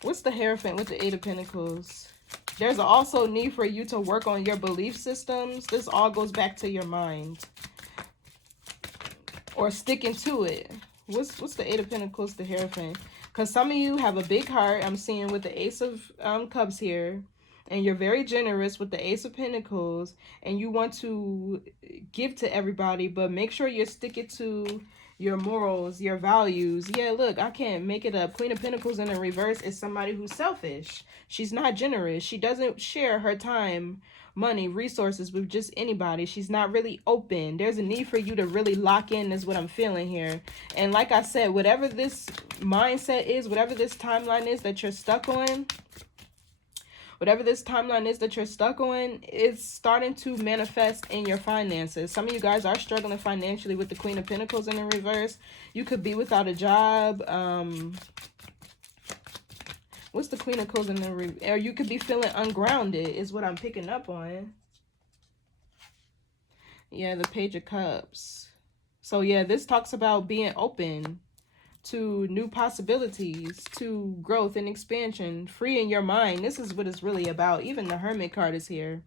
What's the Hierophant with the Eight of Pentacles? There's also need for you to work on your belief systems. This all goes back to your mind, or sticking to it. What's the Eight of Pentacles, the Hierophant? Because some of you have a big heart. I'm seeing with the Ace of Cups here. And you're very generous with the Ace of Pentacles. And you want to give to everybody, but make sure you're sticking to your morals, your values. Yeah, look, I can't make it up. Queen of Pentacles in the reverse is somebody who's selfish. She's not generous. She doesn't share her time, money, resources with just anybody. She's not really open. There's a need for you to really lock in, is what I'm feeling here. And like I said, whatever this mindset is, whatever this timeline is that you're stuck on, Whatever this timeline is that you're stuck on, it's starting to manifest in your finances. Some of you guys are struggling financially with the Queen of Pentacles in the reverse. You could be without a job. What's the Queen of Pentacles in the reverse? Or you could be feeling ungrounded is what I'm picking up on. Yeah, the Page of Cups. So yeah, this talks about being open to new possibilities, to growth and expansion, freeing your mind. This is what it's really about. Even the Hermit card is here.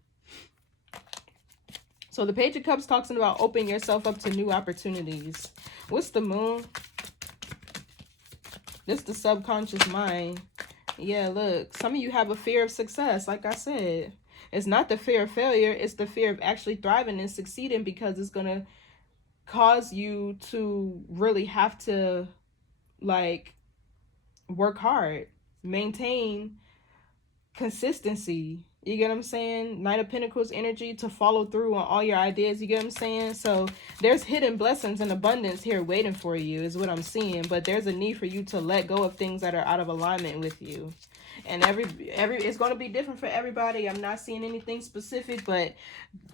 So the Page of Cups talks about opening yourself up to new opportunities. What's the Moon? This is the subconscious mind. Yeah, look, some of you have a fear of success, like I said. It's not the fear of failure, it's the fear of actually thriving and succeeding, because it's going to cause you to really have to, like, work hard, maintain consistency. You get what I'm saying? Knight of Pentacles energy, to follow through on all your ideas. You get what I'm saying? So there's hidden blessings and abundance here waiting for you is what I'm seeing. But there's a need for you to let go of things that are out of alignment with you. And every it's going to be different for everybody. I'm not seeing anything specific, but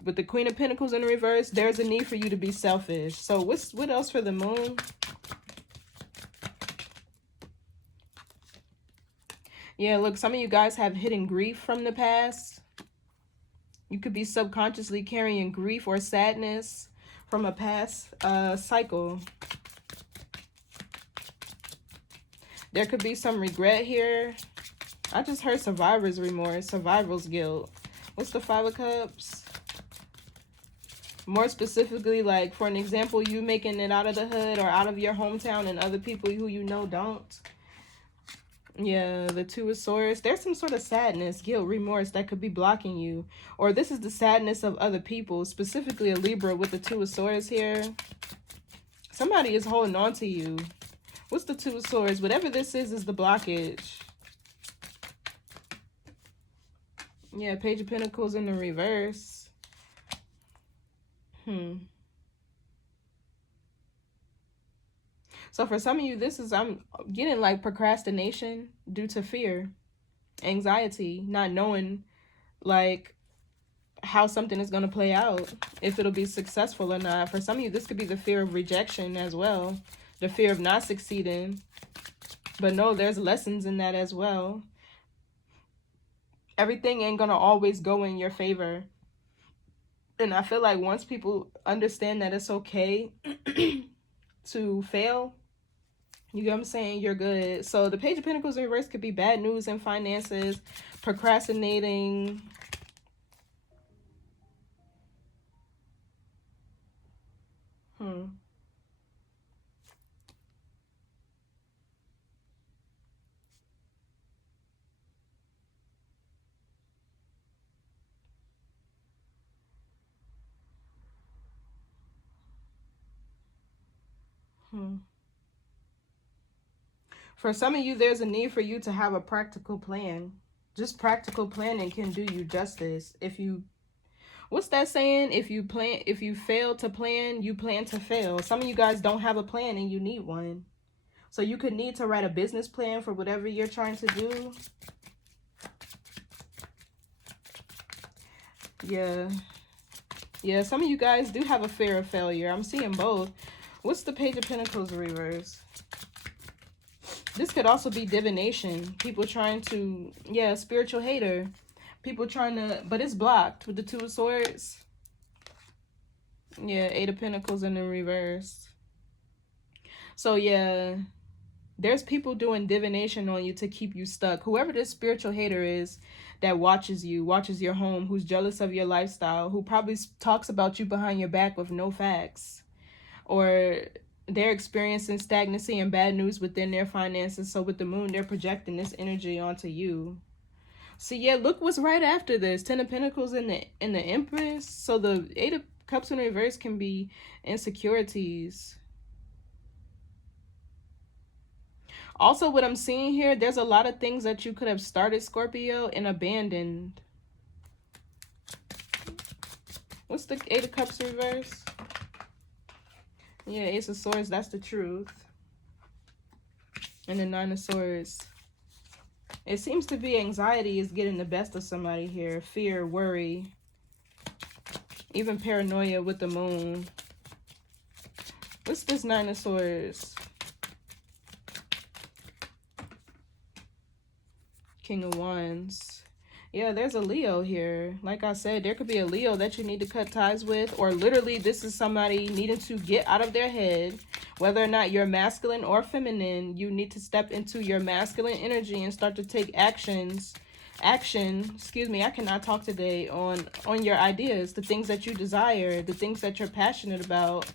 with the Queen of Pentacles in reverse, there's a need for you to be selfish. So what else for the Moon? Yeah, look, some of you guys have hidden grief from the past. You could be subconsciously carrying grief or sadness from a past cycle. There could be some regret here. I just heard survivor's remorse, survival's guilt. What's the Five of Cups? More specifically, like, for an example, you making it out of the hood or out of your hometown and other people who you know don't. Yeah, the Two of Swords. There's some sort of sadness, guilt, remorse that could be blocking you. Or this is the sadness of other people, specifically a Libra with the Two of Swords here. Somebody is holding on to you. What's the Two of Swords? Whatever this is the blockage. Yeah, Page of Pentacles in the reverse. So for some of you, I'm getting like procrastination due to fear, anxiety, not knowing like how something is going to play out, if it'll be successful or not. For some of you, this could be the fear of rejection as well, the fear of not succeeding. But no, there's lessons in that as well. Everything ain't going to always go in your favor. And I feel like once people understand that it's okay to fail, you get what I'm saying, you're good. So the Page of Pentacles in reverse could be bad news in finances, procrastinating. For some of you, there's a need for you to have a practical plan. Just practical planning can do you justice. If you, what's that saying? If you fail to plan, you plan to fail. Some of you guys don't have a plan and you need one. So you could need to write a business plan for whatever you're trying to do. Yeah, some of you guys do have a fear of failure. I'm seeing both. What's the Page of Pentacles reverse? This could also be divination. People trying to, yeah, spiritual hater. People trying to, but it's blocked with the Two of Swords. Yeah, Eight of Pentacles in the reverse. So yeah, there's people doing divination on you to keep you stuck. Whoever this spiritual hater is that watches you, watches your home, who's jealous of your lifestyle, who probably talks about you behind your back with no facts, or they're experiencing stagnancy and bad news within their finances. So with the Moon, they're projecting this energy onto you. So yeah, look what's right after this. Ten of Pentacles in the Empress. So the Eight of Cups in reverse can be insecurities. Also, what I'm seeing here, there's a lot of things that you could have started, Scorpio, and abandoned. What's the Eight of Cups reverse? Yeah, Ace of Swords, that's the truth. And the Nine of Swords. It seems to be anxiety is getting the best of somebody here. Fear, worry, even paranoia with the moon. What's this Nine of Swords? King of Wands. Yeah, there's a Leo here. Like I said, there could be a Leo that you need to cut ties with, or literally this is somebody needing to get out of their head. Whether or not you're masculine or feminine, you need to step into your masculine energy and start to take action, excuse me, I cannot talk today, on your ideas, the things that you desire, the things that you're passionate about.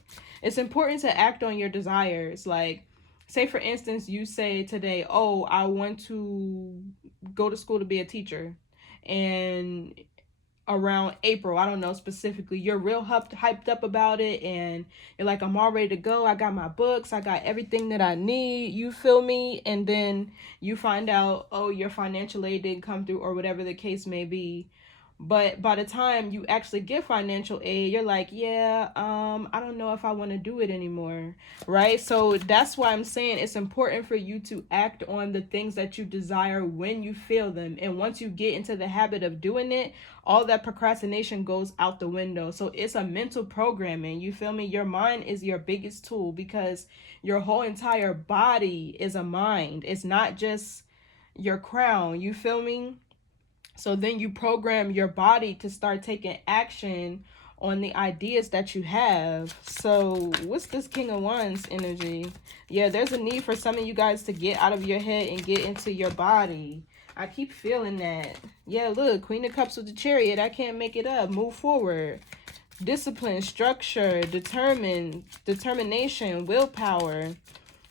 It's important to act on your desires. Like, say for instance, you say today, oh, I want to go to school to be a teacher, and around April, I don't know specifically, you're real hyped up about it, and you're like, I'm all ready to go, I got my books, I got everything that I need, you feel me? And then you find out, oh, your financial aid didn't come through, or whatever the case may be. But by the time you actually get financial aid, you're like, yeah, I don't know if I want to do it anymore, right? So that's why I'm saying it's important for you to act on the things that you desire when you feel them. And once you get into the habit of doing it, all that procrastination goes out the window. So it's a mental programming, you feel me? Your mind is your biggest tool, because your whole entire body is a mind. It's not just your crown, you feel me? So then you program your body to start taking action on the ideas that you have. So what's this King of Wands energy? Yeah, there's a need for some of you guys to get out of your head and get into your body. I keep feeling that. Yeah, look, Queen of Cups with the Chariot. I can't make it up. Move forward. Discipline, structure, determination, willpower.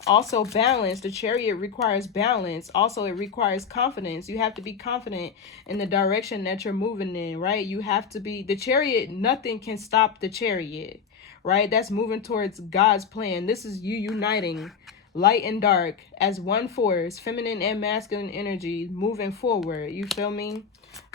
Also balance. The Chariot requires balance. Also, it requires confidence. You have to be confident in the direction that you're moving in, right? You have to be the Chariot. Nothing can stop the Chariot, right? That's moving towards God's plan. This is you uniting light and dark as one force, feminine and masculine energy moving forward. You feel me?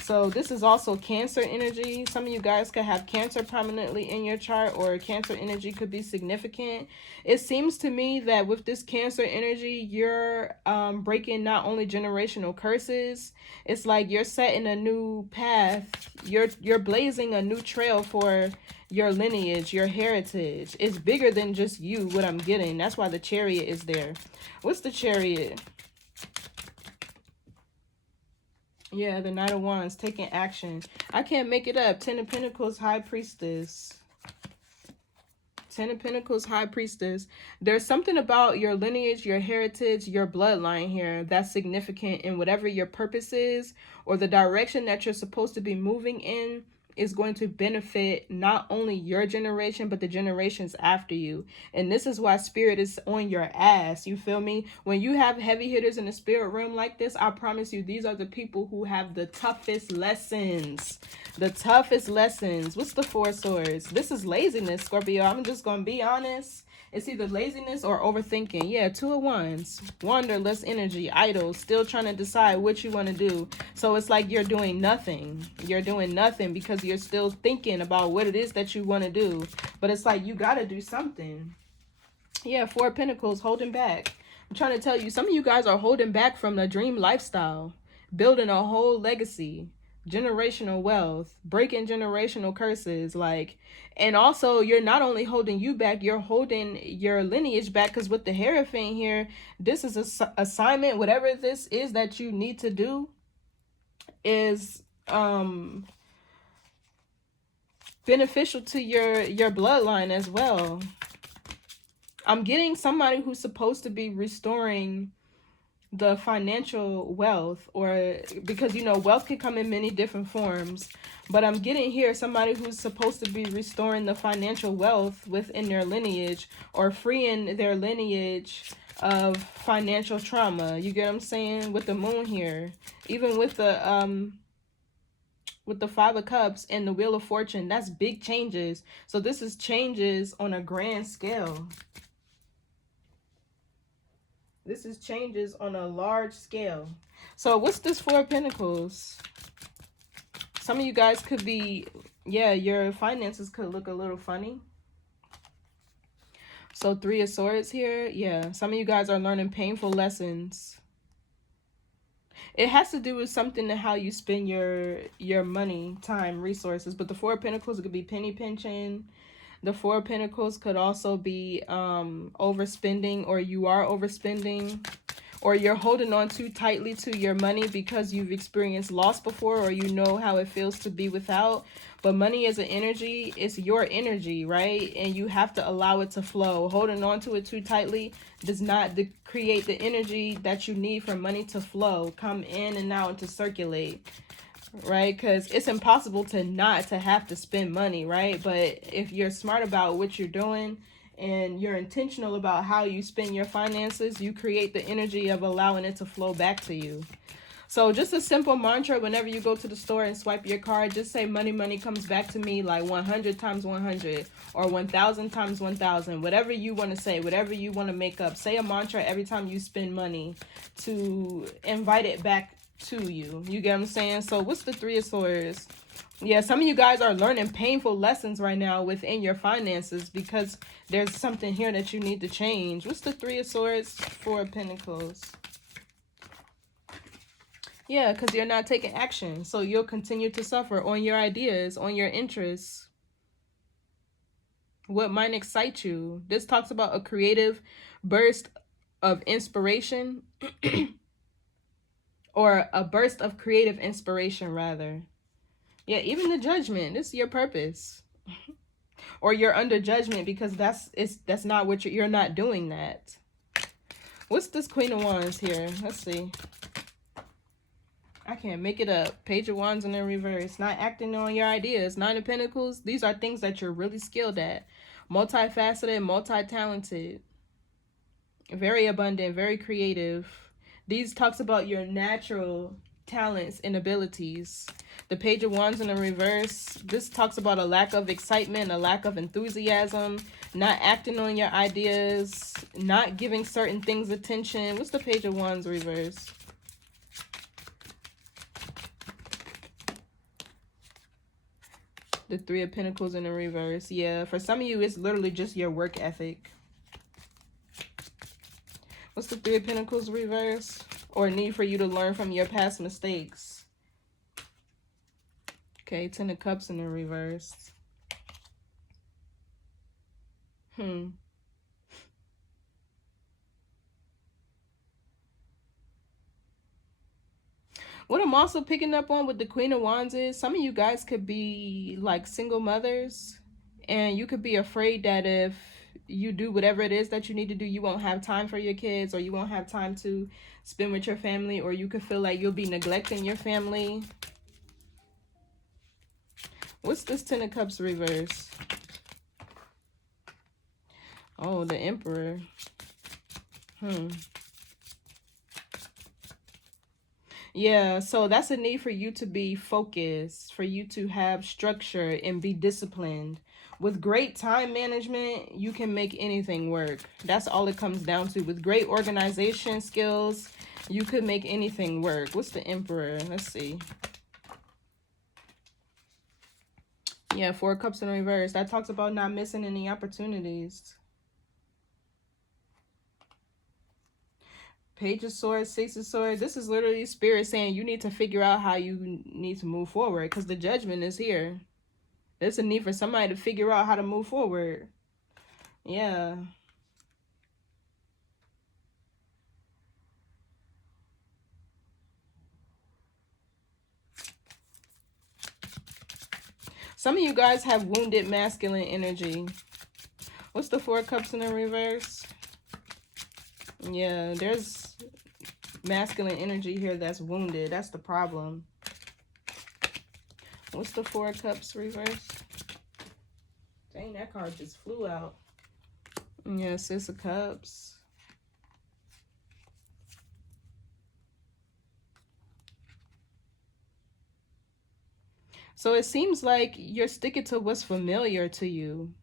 So this is also Cancer energy. Some of you guys could have Cancer prominently in your chart, or Cancer energy could be significant. It seems to me that with this Cancer energy, you're breaking not only generational curses, it's like you're setting a new path. You're blazing a new trail for your lineage, your heritage. It's bigger than just you, what I'm getting. That's why the Chariot is there. What's the Chariot? Yeah, the Knight of Wands, taking action. I can't make it up. Ten of Pentacles, High Priestess. Ten of Pentacles, High Priestess. There's something about your lineage, your heritage, your bloodline here that's significant in whatever your purpose is, or the direction that you're supposed to be moving in is going to benefit not only your generation, but the generations after you. And this is why spirit is on your ass. You feel me? When you have heavy hitters in the spirit realm like this, I promise you, these are the people who have the toughest lessons. The toughest lessons. What's the Four of Swords? This is laziness, Scorpio. I'm just going to be honest. It's either laziness or overthinking. Yeah, Two of Wands. Wanderlust energy, idle, still trying to decide what you want to do. So it's like you're doing nothing. You're doing nothing because you're still thinking about what it is that you want to do. But it's like you got to do something. Yeah, Four of Pentacles, holding back. I'm trying to tell you, some of you guys are holding back from the dream lifestyle. Building a whole legacy. Generational wealth. Breaking generational curses. Like... And also, you're not only holding you back, you're holding your lineage back, because with the Hierophant here, this is a assignment, whatever this is that you need to do is beneficial to your bloodline as well. I'm getting somebody who's supposed to be restoring the financial wealth, or because, you know, wealth can come in many different forms, but I'm getting here somebody who's supposed to be restoring the financial wealth within their lineage, or freeing their lineage of financial trauma. You get what I'm saying? With the moon here, even with the Five of Cups and the Wheel of Fortune, that's big changes. So this is changes on a grand scale. This is changes on a large scale. So what's this Four of Pentacles? Some of you guys could be, yeah, your finances could look a little funny. So Three of Swords here. Yeah, some of you guys are learning painful lessons. It has to do with something to how you spend your money, time, resources. But the Four of Pentacles, it could be penny pinching. The Four of Pentacles could also be overspending, or you are overspending, or you're holding on too tightly to your money because you've experienced loss before, or you know how it feels to be without. But money is an energy. It's your energy, right? And you have to allow it to flow. Holding on to it too tightly does not create the energy that you need for money to flow, come in and out, and to circulate, right? Because it's impossible to not to have to spend money, right? But if you're smart about what you're doing and you're intentional about how you spend your finances, you create the energy of allowing it to flow back to you. So just a simple mantra, whenever you go to the store and swipe your card, just say money, money comes back to me, like 100 times 100 or 1,000 times 1,000, whatever you want to say, whatever you want to make up. Say a mantra every time you spend money to invite it back to you. You get what I'm saying? So what's the Three of Swords? Yeah, some of you guys are learning painful lessons right now within your finances because there's something here that you need to change. What's the Three of Swords? Four of Pentacles. Yeah, because you're not taking action. So you'll continue to suffer on your ideas, on your interests. What might excite you? This talks about a creative burst of inspiration. Or a burst of creative inspiration, rather. Yeah, even the Judgment. This is your purpose. Or you're under judgment because that's not what you're not doing that. What's this Queen of Wands here? Let's see. I can't make it up. Page of Wands in the reverse. Not acting on your ideas. Nine of Pentacles. These are things that you're really skilled at. Multifaceted, multi-talented. Very abundant, very creative. These talks about your natural talents and abilities. The Page of Wands in the reverse. This talks about a lack of excitement, a lack of enthusiasm, not acting on your ideas, not giving certain things attention. What's the Page of Wands reverse? The Three of Pentacles in the reverse. Yeah, for some of you, it's literally just your work ethic. What's the Three of Pentacles reverse? Or need for you to learn from your past mistakes. Okay, Ten of Cups in the reverse. What I'm also picking up on with the Queen of Wands is some of you guys could be like single mothers, and you could be afraid that if you do whatever it is that you need to do, you won't have time for your kids, or you won't have time to spend with your family, or you could feel like you'll be neglecting your family. What's this Ten of Cups reverse? Oh, the Emperor. Yeah, so that's a need for you to be focused, for you to have structure and be disciplined. With great time management, you can make anything work. That's all it comes down to. With great organization skills, you could make anything work. What's the Emperor? Let's see. Yeah, Four of Cups in reverse. That talks about not missing any opportunities. Page of Swords, Six of Swords. This is literally Spirit saying you need to figure out how you need to move forward because the Judgment is here. There's a need for somebody to figure out how to move forward. Yeah. Some of you guys have wounded masculine energy. What's the Four of Cups in the reverse? Yeah, there's masculine energy here that's wounded. That's the problem. What's the Four of Cups reverse? Dang, that card just flew out. Yeah, Six of Cups. So it seems like you're sticking to what's familiar to you.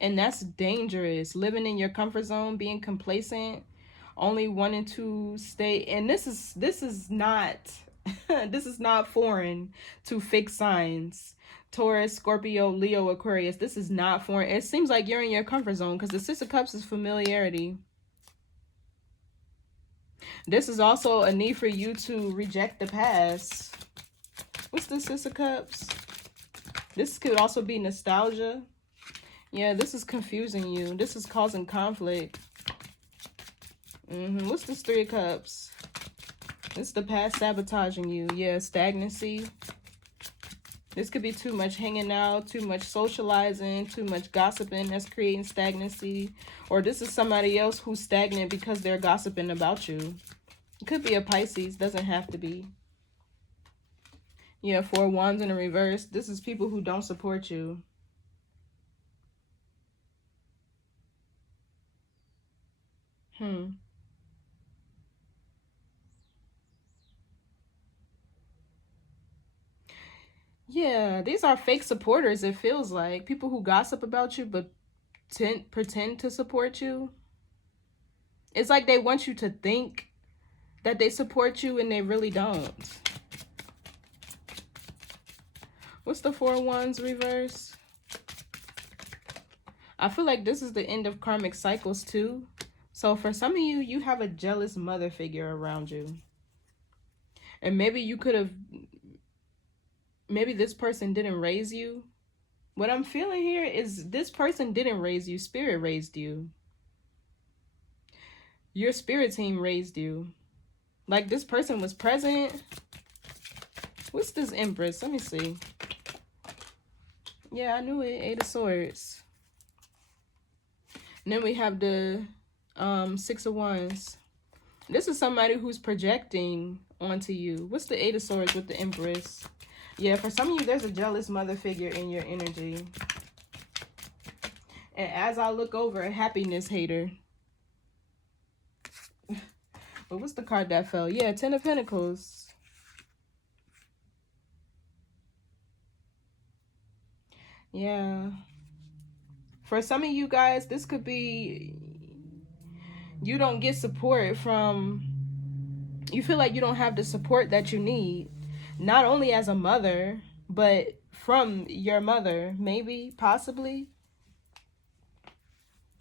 And that's dangerous. Living in your comfort zone, being complacent, only wanting to stay. And this is not this is not foreign to fixed signs. Taurus, Scorpio, Leo, Aquarius. This is not foreign. It seems like you're in your comfort zone because the Six of Cups is familiarity. This is also a need for you to reject the past. What's the Six of Cups? This could also be nostalgia. Yeah, this is confusing you. This is causing conflict. What's this Three of Cups? This is the past sabotaging you. Yeah, stagnancy. This could be too much hanging out, too much socializing, too much gossiping that's creating stagnancy. Or this is somebody else who's stagnant because they're gossiping about you. It could be a Pisces, doesn't have to be. Yeah, Four of Wands in the reverse. This is people who don't support you. Yeah, these are fake supporters, it feels like. People who gossip about you but pretend to support you. It's like they want you to think that they support you and they really don't. What's the Four of Wands reverse? I feel like this is the end of karmic cycles too. So for some of you, you have a jealous mother figure around you. And maybe you could have... Maybe this person didn't raise you. What I'm feeling here is this person didn't raise you. Spirit raised you. Your spirit team raised you. Like this person was present. What's this Empress? Let me see. Yeah, I knew it. Eight of Swords. And then we have the Six of Wands. This is somebody who's projecting onto you. What's the Eight of Swords with the Empress? Yeah, for some of you, there's a jealous mother figure in your energy. And as I look over, a happiness hater. But what's the card that fell? Yeah, Ten of Pentacles. Yeah. For some of you guys, this could be... You don't get support from... You feel like you don't have the support that you need. Not only as a mother, but from your mother. Maybe, possibly.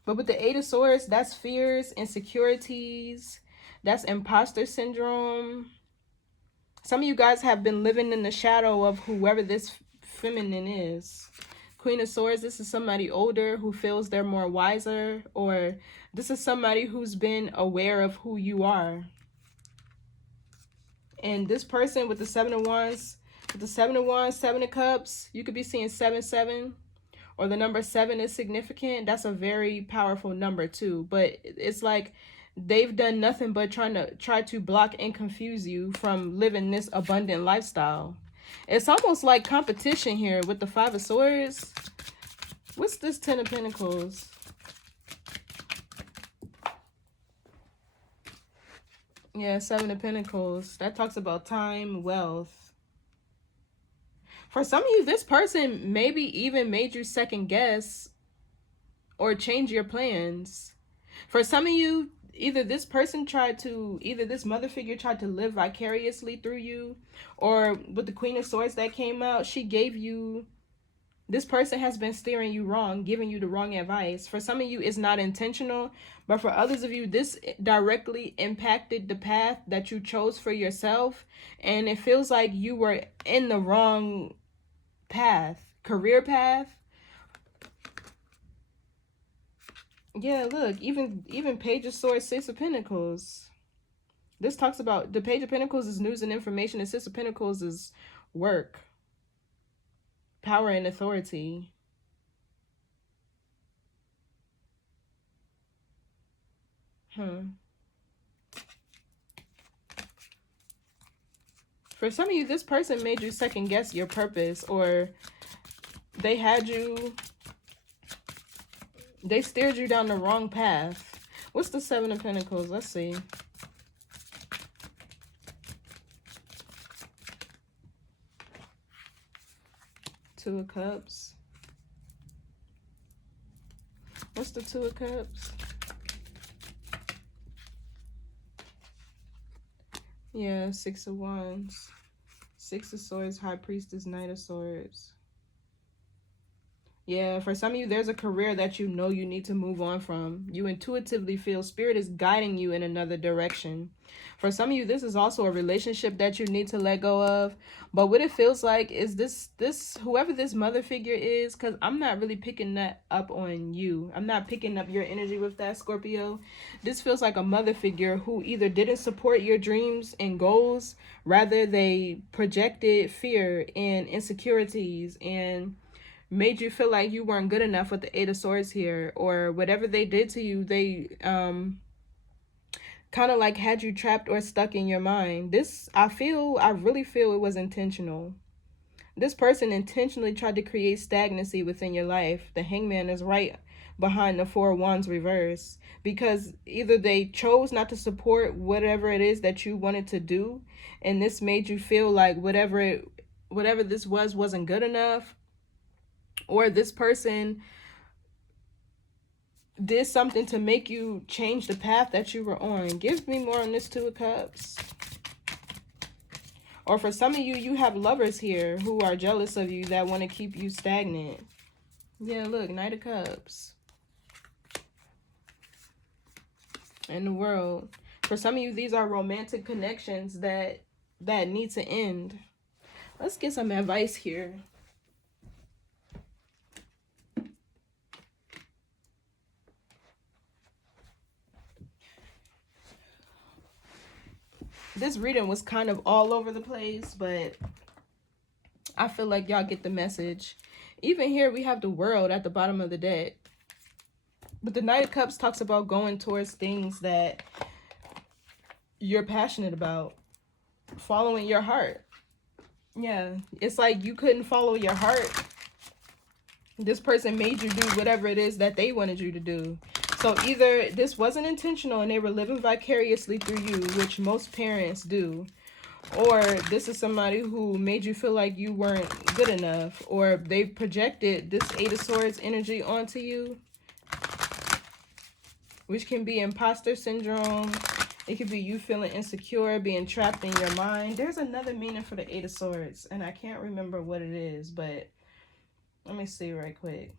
But with the Eight of Swords, that's fears, insecurities. That's imposter syndrome. Some of you guys have been living in the shadow of whoever this feminine is. Queen of Swords, this is somebody older who feels they're more wiser. Or this is somebody who's been aware of who you are. And this person with the Seven of Wands, Seven of Cups, you could be seeing 7-7. Or the number 7 is significant. That's a very powerful number too. But it's like they've done nothing but try to block and confuse you from living this abundant lifestyle. It's almost like competition here with the Five of Swords. What's this Ten of Pentacles? Yeah, Seven of Pentacles. That talks about time, wealth. For some of you, this person maybe even made you second guess or change your plans. For some of you, either this mother figure tried to live vicariously through you, or with the Queen of Swords that came out, she gave you... This person has been steering you wrong, giving you the wrong advice. For some of you, it's not intentional. But for others of you, this directly impacted the path that you chose for yourself. And it feels like you were in the wrong path. Career path. Yeah, look. Even Page of Swords, Six of Pentacles. This talks about... The Page of Pentacles is news and information. And Six of Pentacles is work. Power and authority. For some of you, this person made you second guess your purpose, or they steered you down the wrong path. What's the Seven of Pentacles? Let's see. Two of Cups. What's the Two of Cups? Yeah, Six of Wands. Six of Swords, High Priestess, Knight of Swords. Yeah, for some of you, there's a career that you know you need to move on from. You intuitively feel spirit is guiding you in another direction. For some of you, this is also a relationship that you need to let go of. But what it feels like is this whoever this mother figure is, because I'm not really picking that up on you. I'm not picking up your energy with that, Scorpio. This feels like a mother figure who either didn't support your dreams and goals, rather they projected fear and insecurities and made you feel like you weren't good enough with the Eight of Swords here, or whatever they did to you, they kind of like had you trapped or stuck in your mind. This, I really feel it was intentional. This person intentionally tried to create stagnancy within your life. The Hangman is right behind the Four of Wands reverse, because either they chose not to support whatever it is that you wanted to do, and this made you feel like whatever this wasn't good enough, or this person did something to make you change the path that you were on. Give me more on this Two of Cups. Or for some of you, you have lovers here who are jealous of you that want to keep you stagnant. Yeah, look, Knight of Cups. In the World. For some of you, these are romantic connections that need to end. Let's get some advice here. This reading was kind of all over the place, but I feel like y'all get the message. Even here, we have the World at the bottom of the deck. But the Knight of Cups talks about going towards things that you're passionate about. Following your heart. Yeah, it's like you couldn't follow your heart. This person made you do whatever it is that they wanted you to do. So either this wasn't intentional and they were living vicariously through you, which most parents do, or this is somebody who made you feel like you weren't good enough, or they projected this Eight of Swords energy onto you, which can be imposter syndrome. It could be you feeling insecure, being trapped in your mind. There's another meaning for the Eight of Swords, and I can't remember what it is, but let me see right quick.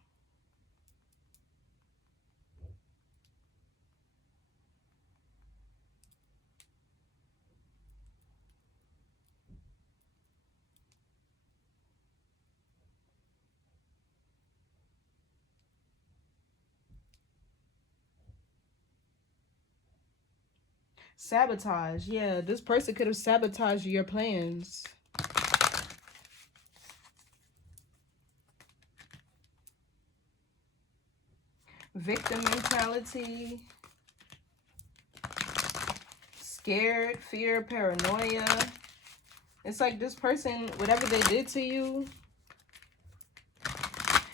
Sabotage. Yeah, this person could have sabotaged your plans. Victim mentality. Scared, fear, paranoia. It's like this person, whatever they did to you.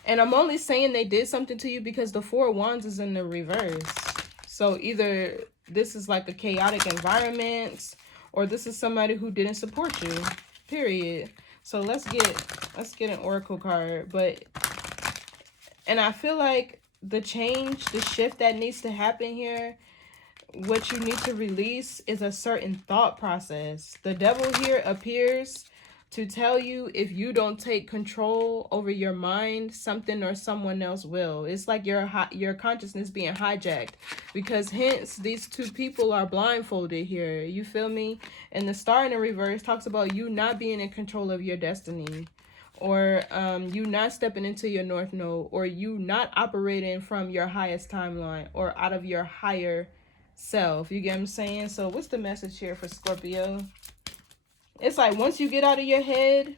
And I'm only saying they did something to you because the Four of Wands is in the reverse. So either this is like a chaotic environment, or this is somebody who didn't support you, period. So let's get an oracle card. And I feel like the change, the shift that needs to happen here, what you need to release is a certain thought process. The devil here appears to tell you if you don't take control over your mind, something or someone else will. It's like your consciousness being hijacked, because hence these two people are blindfolded here. You feel me? And the Star in the reverse talks about you not being in control of your destiny, or you not stepping into your North Node, or you not operating from your highest timeline or out of your higher self. You get what I'm saying? So what's the message here for Scorpio? It's like once you get out of your head,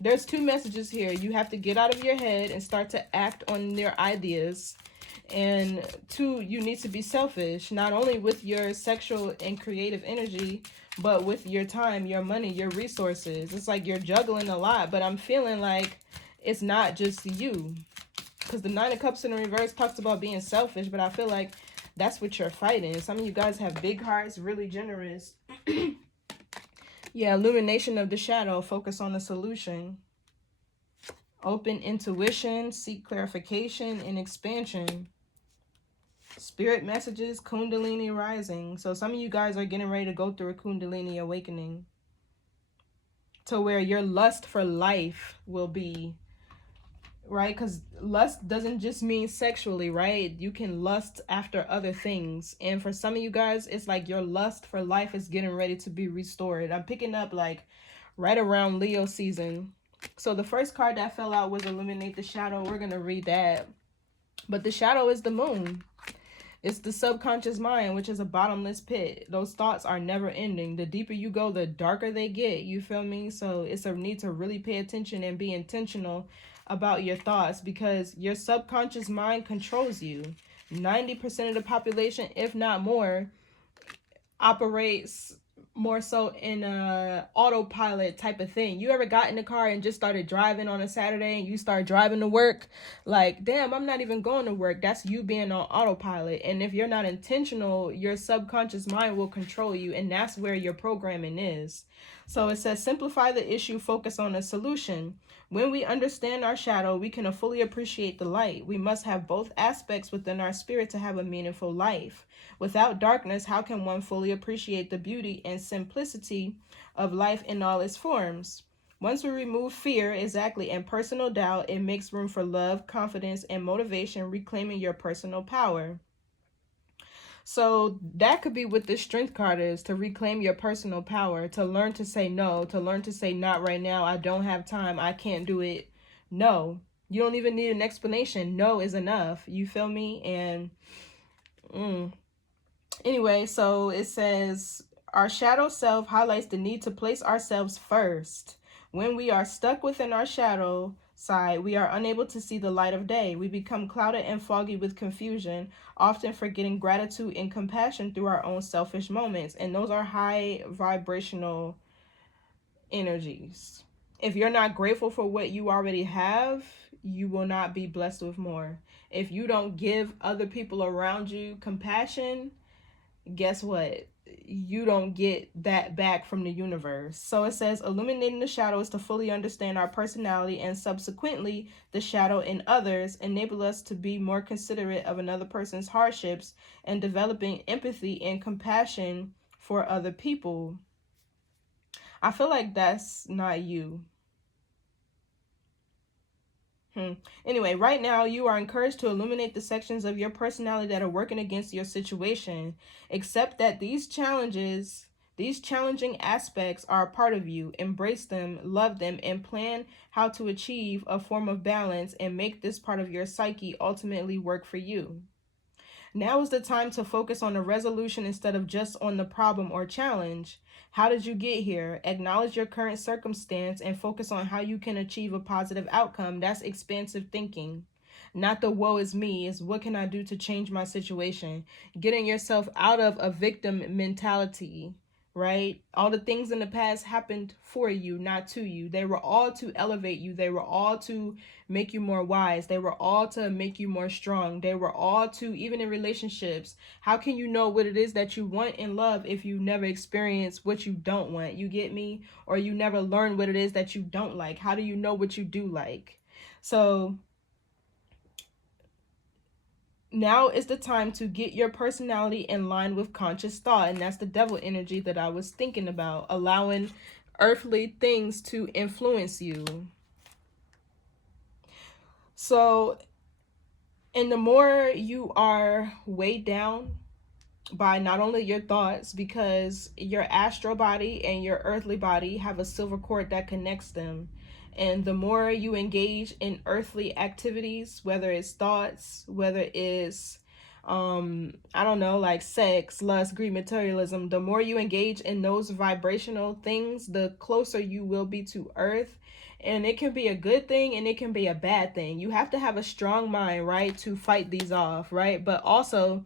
there's two messages here. You have to get out of your head and start to act on your ideas. And two, you need to be selfish, not only with your sexual and creative energy, but with your time, your money, your resources. It's like you're juggling a lot, but I'm feeling like it's not just you. Because the Nine of Cups in the reverse talks about being selfish, but I feel like that's what you're fighting. Some of you guys have big hearts, really generous. Yeah, illumination of the shadow, focus on the solution. Open intuition, seek clarification and expansion. Spirit messages, Kundalini rising. So some of you guys are getting ready to go through a Kundalini awakening, to where your lust for life will be right? Because lust doesn't just mean sexually, right? You can lust after other things. And for some of you guys, it's like your lust for life is getting ready to be restored. I'm picking up like right around Leo season. So the first card that fell out was Illuminate the Shadow. We're going to read that. But the shadow is the moon. It's the subconscious mind, which is a bottomless pit. Those thoughts are never ending. The deeper you go, the darker they get. You feel me? So it's a need to really pay attention and be intentional about your thoughts, because your subconscious mind controls you. 90% of the population, if not more, operates more so in a autopilot type of thing. You ever got in the car and just started driving on a Saturday and you start driving to work like, damn, I'm not even going to work? That's you being on autopilot. And if you're not intentional, your subconscious mind will control you, and that's where your programming is. So it says, simplify the issue, focus on a solution. When we understand our shadow, we can fully appreciate the light. We must have both aspects within our spirit to have a meaningful life. Without darkness, how can one fully appreciate the beauty and simplicity of life in all its forms? Once we remove fear, exactly, and personal doubt, it makes room for love, confidence, and motivation, reclaiming your personal power. So that could be what this strength card is, to reclaim your personal power, to learn to say no, to learn to say not right now, I don't have time, I can't do it. No. You don't even need an explanation. No is enough. You feel me? And anyway, so it says, our shadow self highlights the need to place ourselves first. When we are stuck within our shadow side, we are unable to see the light of day. We become clouded and foggy with confusion, often forgetting gratitude and compassion through our own selfish moments. And those are high vibrational energies. If you're not grateful for what you already have, you will not be blessed with more. If you don't give other people around you compassion, guess what? You don't get that back from the universe. So it says, illuminating the shadow is to fully understand our personality, and subsequently the shadow in others, enable us to be more considerate of another person's hardships and developing empathy and compassion for other people. I feel like that's not you. Anyway, right now you are encouraged to illuminate the sections of your personality that are working against your situation. Accept that these challenging aspects are a part of you. Embrace them, love them, and plan how to achieve a form of balance and make this part of your psyche ultimately work for you. Now is the time to focus on the resolution instead of just on the problem or challenge. How did you get here? Acknowledge your current circumstance and focus on how you can achieve a positive outcome. That's expansive thinking. Not the woe is me, is what can I do to change my situation? Getting yourself out of a victim mentality, right? All the things in the past happened for you, not to you. They were all to elevate you. They were all to make you more wise. They were all to make you more strong. They were all to, even in relationships, how can you know what it is that you want in love if you never experience what you don't want? You get me? Or you never learn what it is that you don't like. How do you know what you do like? So now is the time to get your personality in line with conscious thought. And that's the devil energy that I was thinking about, allowing earthly things to influence you. So, and the more you are weighed down by not only your thoughts, because your astral body and your earthly body have a silver cord that connects them. And the more you engage in earthly activities, whether it's thoughts, whether it's I don't know, like sex, lust, greed, materialism, the more you engage in those vibrational things, the closer you will be to earth. And it can be a good thing and it can be a bad thing. You have to have a strong mind, right, to fight these off, right? But also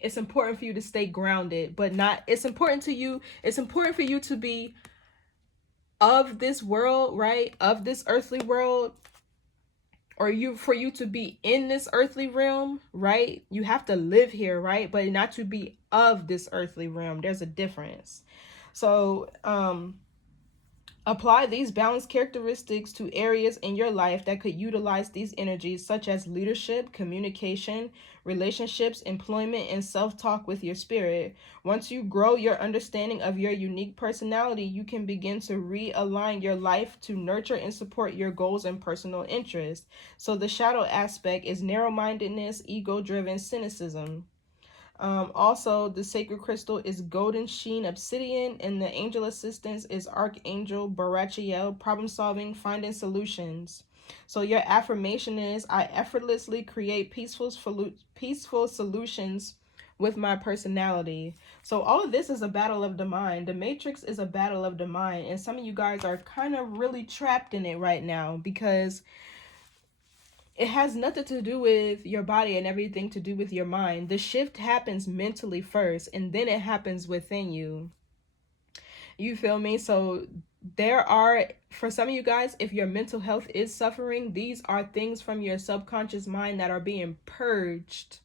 it's important for you to stay grounded, but not, it's important for you to be of this world, right? Of this earthly world, or for you to be in this earthly realm, right? You have to live here, right? But not to be of this earthly realm. There's a difference. So, Apply these balanced characteristics to areas in your life that could utilize these energies, such as leadership, communication, relationships, employment, and self-talk with your spirit. Once you grow your understanding of your unique personality, you can begin to realign your life to nurture and support your goals and personal interests. So the shadow aspect is narrow-mindedness, ego-driven cynicism. Also, the sacred crystal is golden sheen obsidian, and the angel assistance is Archangel Barachiel, problem solving, finding solutions. So your affirmation is, I effortlessly create peaceful solutions with my personality. So all of this is a battle of the mind. The matrix is a battle of the mind, and some of you guys are kind of really trapped in it right now because it has nothing to do with your body and everything to do with your mind. The shift happens mentally first, and then it happens within you. You feel me? So there are, for some of you guys, if your mental health is suffering, these are things from your subconscious mind that are being purged,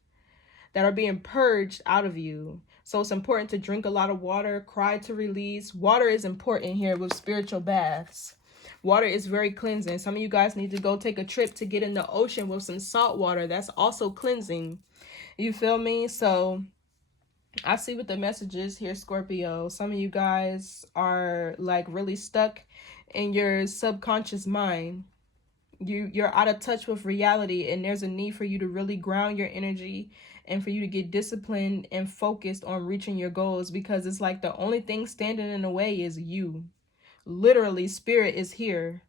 out of you. So it's important to drink a lot of water, cry to release. Water is important here with spiritual baths. Water is very cleansing. Some of you guys need to go take a trip to get in the ocean with some salt water. That's also cleansing. You feel me? So I see what the message is here, Scorpio. Some of you guys are like really stuck in your subconscious mind. You're out of touch with reality, and there's a need for you to really ground your energy and for you to get disciplined and focused on reaching your goals, because it's like the only thing standing in the way is you. Literally, spirit is here.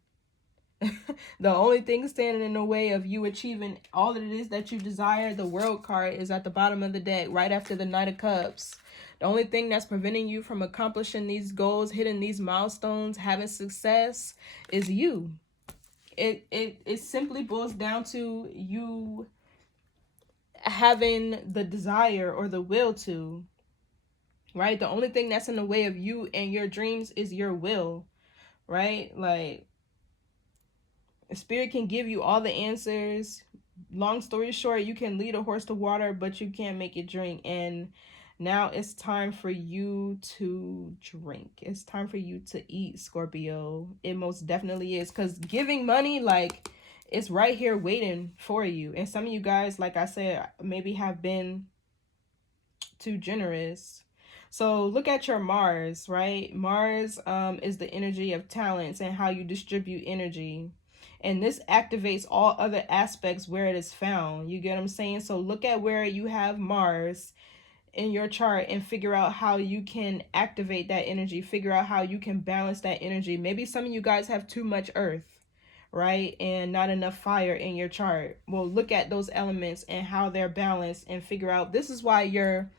The only thing standing in the way of you achieving all that it is that you desire, the world card, is at the bottom of the deck, right after the Knight of Cups. The only thing that's preventing you from accomplishing these goals, hitting these milestones, having success, is you. It simply boils down to you having the desire or the will to, right? The only thing that's in the way of you and your dreams is your will, right? Like, spirit can give you all the answers. Long story short, you can lead a horse to water, but you can't make it drink. And now it's time for you to drink. It's time for you to eat, Scorpio. It most definitely is, because giving money, like, it's right here waiting for you. And some of you guys, like I said, maybe have been too generous. So look at your Mars, right? Mars is the energy of talents and how you distribute energy. And this activates all other aspects where it is found. You get what I'm saying? So look at where you have Mars in your chart and figure out how you can activate that energy. Figure out how you can balance that energy. Maybe some of you guys have too much earth, right? And not enough fire in your chart. Well, look at those elements and how they're balanced and figure out, this is why your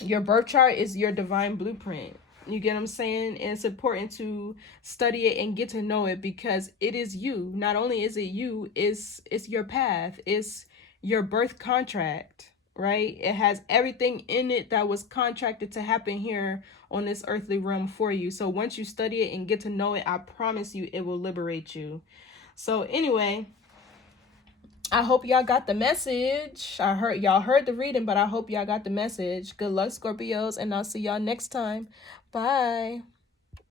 birth chart is your divine blueprint. You get what I'm saying? And it's important to study it and get to know it, because it is you. Not only is it you, it's your path. It's your birth contract, right? It has everything in it that was contracted to happen here on this earthly realm for you. So once you study it and get to know it, I promise you it will liberate you. So anyway, I hope y'all got the message. Y'all heard the reading, but I hope y'all got the message. Good luck, Scorpios, and I'll see y'all next time. Bye.